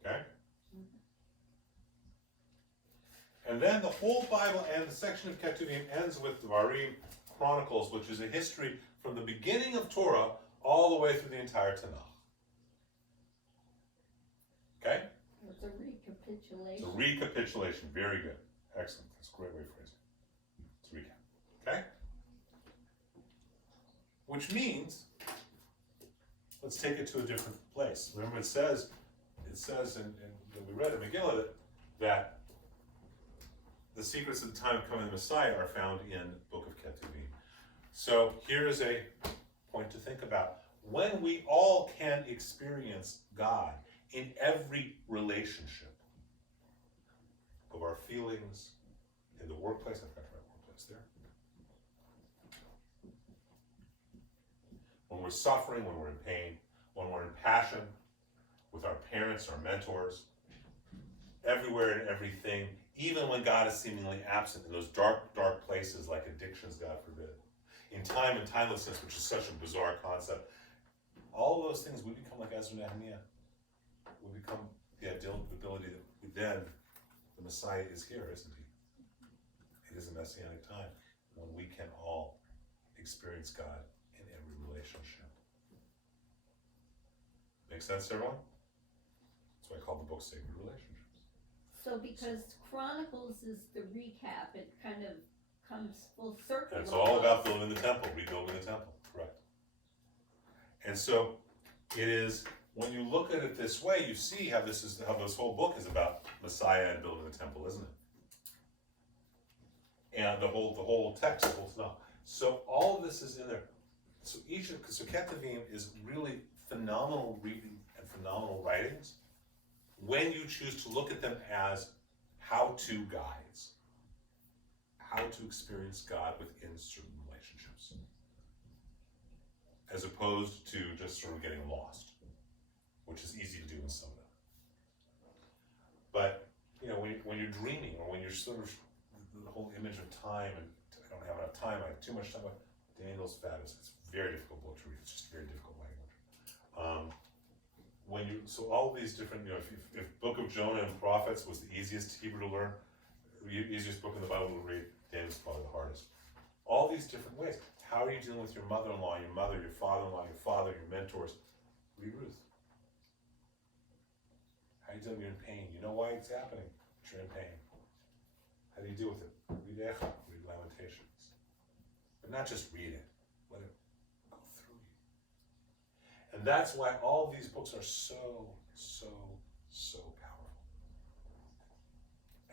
Okay? And then the whole Bible and the section of Ketuvim ends with Devarim, Chronicles, which is a history from the beginning of Torah all the way through the entire Tanakh. Okay? It's a recapitulation. It's a recapitulation. Very good. Excellent. That's a great way of phrasing it. It's a recap. Okay? Which means, let's take it to a different place. Remember it says in that we read in Megillah that the secrets of the time of coming of the Messiah are found in the Book of Ketuvim. So here is a point to think about. When we all can experience God in every relationship of our feelings, in the workplace, I've got to write workplace there. When we're suffering, when we're in pain, when we're in passion, with our parents, our mentors, everywhere and everything, even when God is seemingly absent in those dark, dark places like addictions, God forbid. In time and timelessness, which is such a bizarre concept, all of those things, we become like Ezra and Nehemiah. We become the ability that then the Messiah is here, isn't he? It is a messianic time when we can all experience God in every relationship. Make sense, everyone? That's why I call the book Sacred Relationships. So because Chronicles is the recap, it kind of comes full circle. And it's all about building the temple, rebuilding the temple, correct. And so it is, when you look at it this way, you see how this whole book is about Messiah and building the temple, isn't it? And the whole text, the whole stuff. So all of this is in there. So Ketuvim is really phenomenal reading and phenomenal writings when you choose to look at them as how-to guides, how to experience God within certain relationships, as opposed to just sort of getting lost, which is easy to do in some of them. But when you're dreaming, or when you're sort of the whole image of time, and I don't have enough time, I have too much time. Daniel's fabulous. It's a very difficult book to read. It's just very difficult language. So all of these different, if Book of Jonah and Prophets was the easiest Hebrew to learn, the easiest book in the Bible to read, Daniel's probably the hardest. All these different ways. How are you dealing with your mother-in-law, your mother, your father-in-law, your father, your mentors? Read Ruth. How do you deal with your pain? You know why it's happening, but you're in pain. How do you deal with it? Read Echa, read Lamentations. But not just read it, let it go through you. And that's why all these books are so, so, so powerful.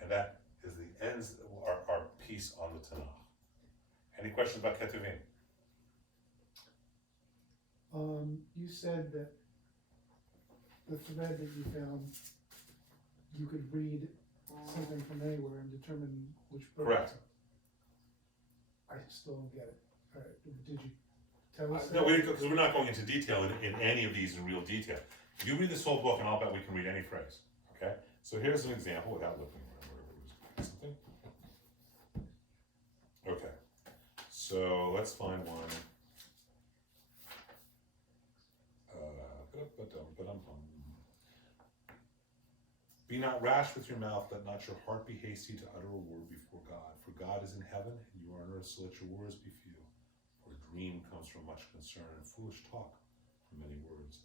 And that is the ends of our piece on the Tanakh. Any questions about Ketuvim? You said that the thread that you found, you could read something from anywhere and determine which book. Correct. I still don't get it. All right, did you tell us No, that? because we're not going into detail in any of these in real detail. You read this whole book and I'll bet we can read any phrase, okay? So here's an example without looking where something. Okay, so let's find one. Be not rash with your mouth, let not your heart be hasty to utter a word before God. For God is in heaven, and you are on earth, so let your words be few. For a dream comes from much concern, and foolish talk from many words.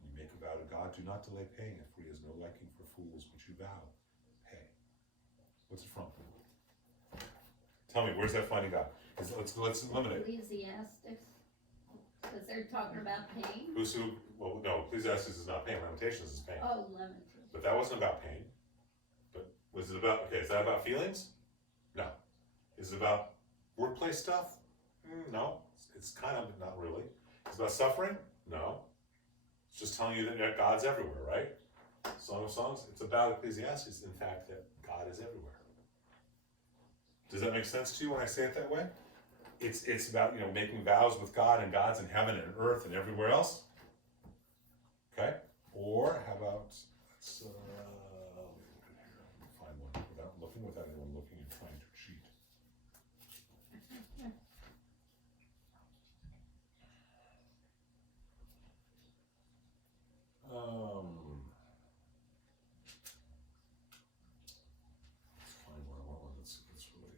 When you make a vow to God, do not delay paying it, for he has no liking for fools. What you vow, pay. What's it from? Tell me, where's that finding God? Let's eliminate. Ecclesiastics, because they're talking about pain. Well, no, Ecclesiastes is not pain. Lamentations is pain. Oh, Lamentations. But that wasn't about pain. But was it about, is that about feelings? No. Is it about workplace stuff? No. It's kind of, not really. Is it about suffering? No. It's just telling you that God's everywhere, right? Song of Songs, it's about Ecclesiastes, in fact, that God is everywhere. Does that make sense to you when I say it that way? It's about, making vows with God, and God's in heaven and earth and everywhere else. Okay? Or how about, let's look here, find one without anyone looking and trying to cheat. Let's find one that's really.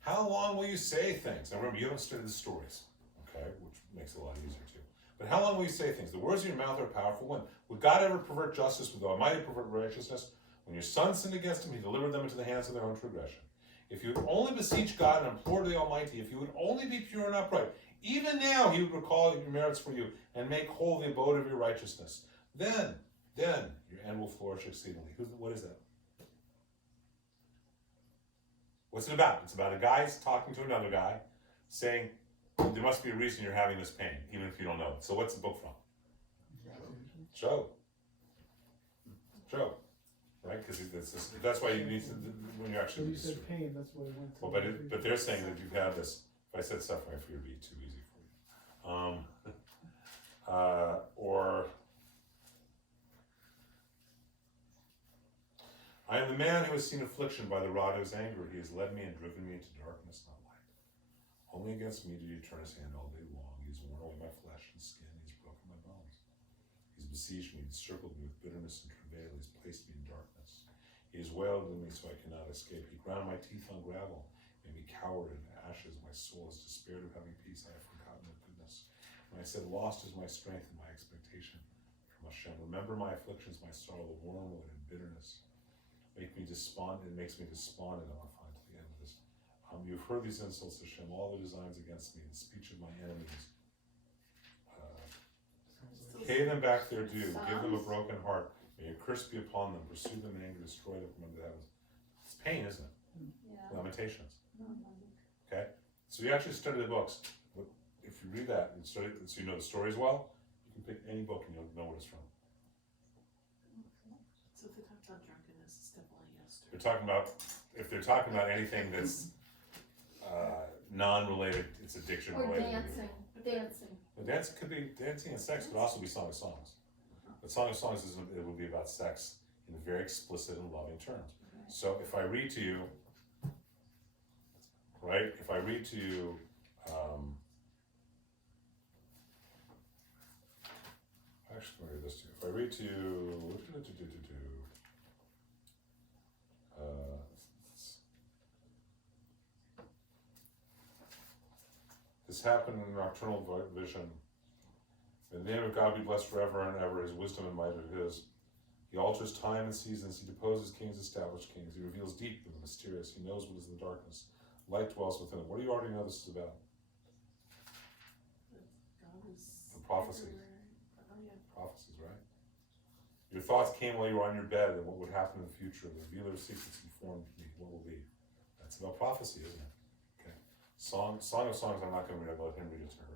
How long will you say things? Now remember, you don't study the stories, okay, which makes it a lot easier too. But how long will you say things? The words of your mouth are powerful. When would God ever pervert justice? Would the Almighty pervert righteousness? When your son sinned against him, he delivered them into the hands of their own transgression. If you would only beseech God and implore to the Almighty, if you would only be pure and upright, even now he would recall your merits for you and make whole the abode of your righteousness. Then your end will flourish exceedingly. What is that? What's it about? It's about a guy talking to another guy, saying, there must be a reason you're having this pain, even if you don't know it. So what's the book from? Job. Right? Because that's why you need to, when you're actually. So you said pain, that's what I went to. Well, but they're saying that you've had this. If I said suffering, I fear it'd be too easy for you. man who has seen affliction by the rod of his anger, he has led me and driven me into darkness, not light. Only against me did he turn his hand all day long. He has worn away my flesh and skin. He has broken my bones. He has besieged me, encircled me with bitterness and travail. He has placed me in darkness. He has wailed at me so I cannot escape. He ground my teeth on gravel, made me cowered in ashes. My soul has despaired of having peace. I have forgotten their goodness. When I said, lost is my strength and my expectation from Hashem. Remember my afflictions, my sorrow, the wormwood and bitterness. Make me despondent. It makes me despondent. I want to find to the end of this. You've heard these insults, Hashem, all the designs against me, the speech of my enemies. Pay them back their due. Give them a broken heart. May your curse be upon them. Pursue them in anger. Destroy them from under the heavens. It's pain, isn't it? Yeah. Lamentations. Okay? So you actually study the books. But if you read that and study, so you know the stories well, you can pick any book and you'll know what it's from. So if they talk about drunkenness, it's definitely Esther. They're talking about, if they're talking about anything that's non-related, it's addiction Or related. dancing. Well, dancing could be, dancing and sex could also be Song of Songs. But Song of Songs is, it will be about sex in very explicit and loving terms. So if I read to you, right, if I read to you, actually, let me read this to you. If I read to you, this happened in a nocturnal vision. The name of God be blessed forever and ever. His wisdom and might are his. He alters time and seasons. He deposes kings, established kings. He reveals deep and mysterious. He knows what is in the darkness. Light dwells within him. What do you already know this is about? God is The prophecies. everywhere. Oh, yeah. Prophecies, right? Your thoughts came while you were on your bed, and what would happen in the future. The revealer of secrets informed me what will be. That's about prophecy, isn't it? Okay. Song of Songs, I'm not going to read. I'll let him read it to her.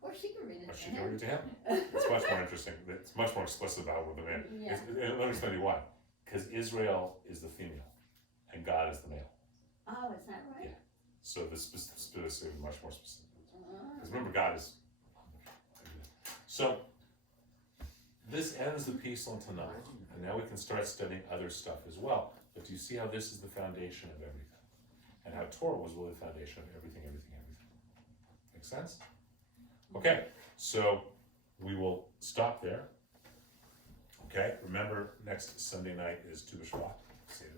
Or she can read it Or to she him. can read it to him. It's much more interesting. It's much more explicit about what the man. Yeah. Let me explain to you why. Because Israel is the female, and God is the male. Oh, is that right? Yeah. So the specific is much more specific. Ah. Because remember, God is. So this ends the piece on tonight, and now we can start studying other stuff as well. But do you see how this is the foundation of everything, and how Torah was really the foundation of everything? Make sense? Okay, so we will stop there. Okay, remember next Sunday night is Tu B'Shvat. See you.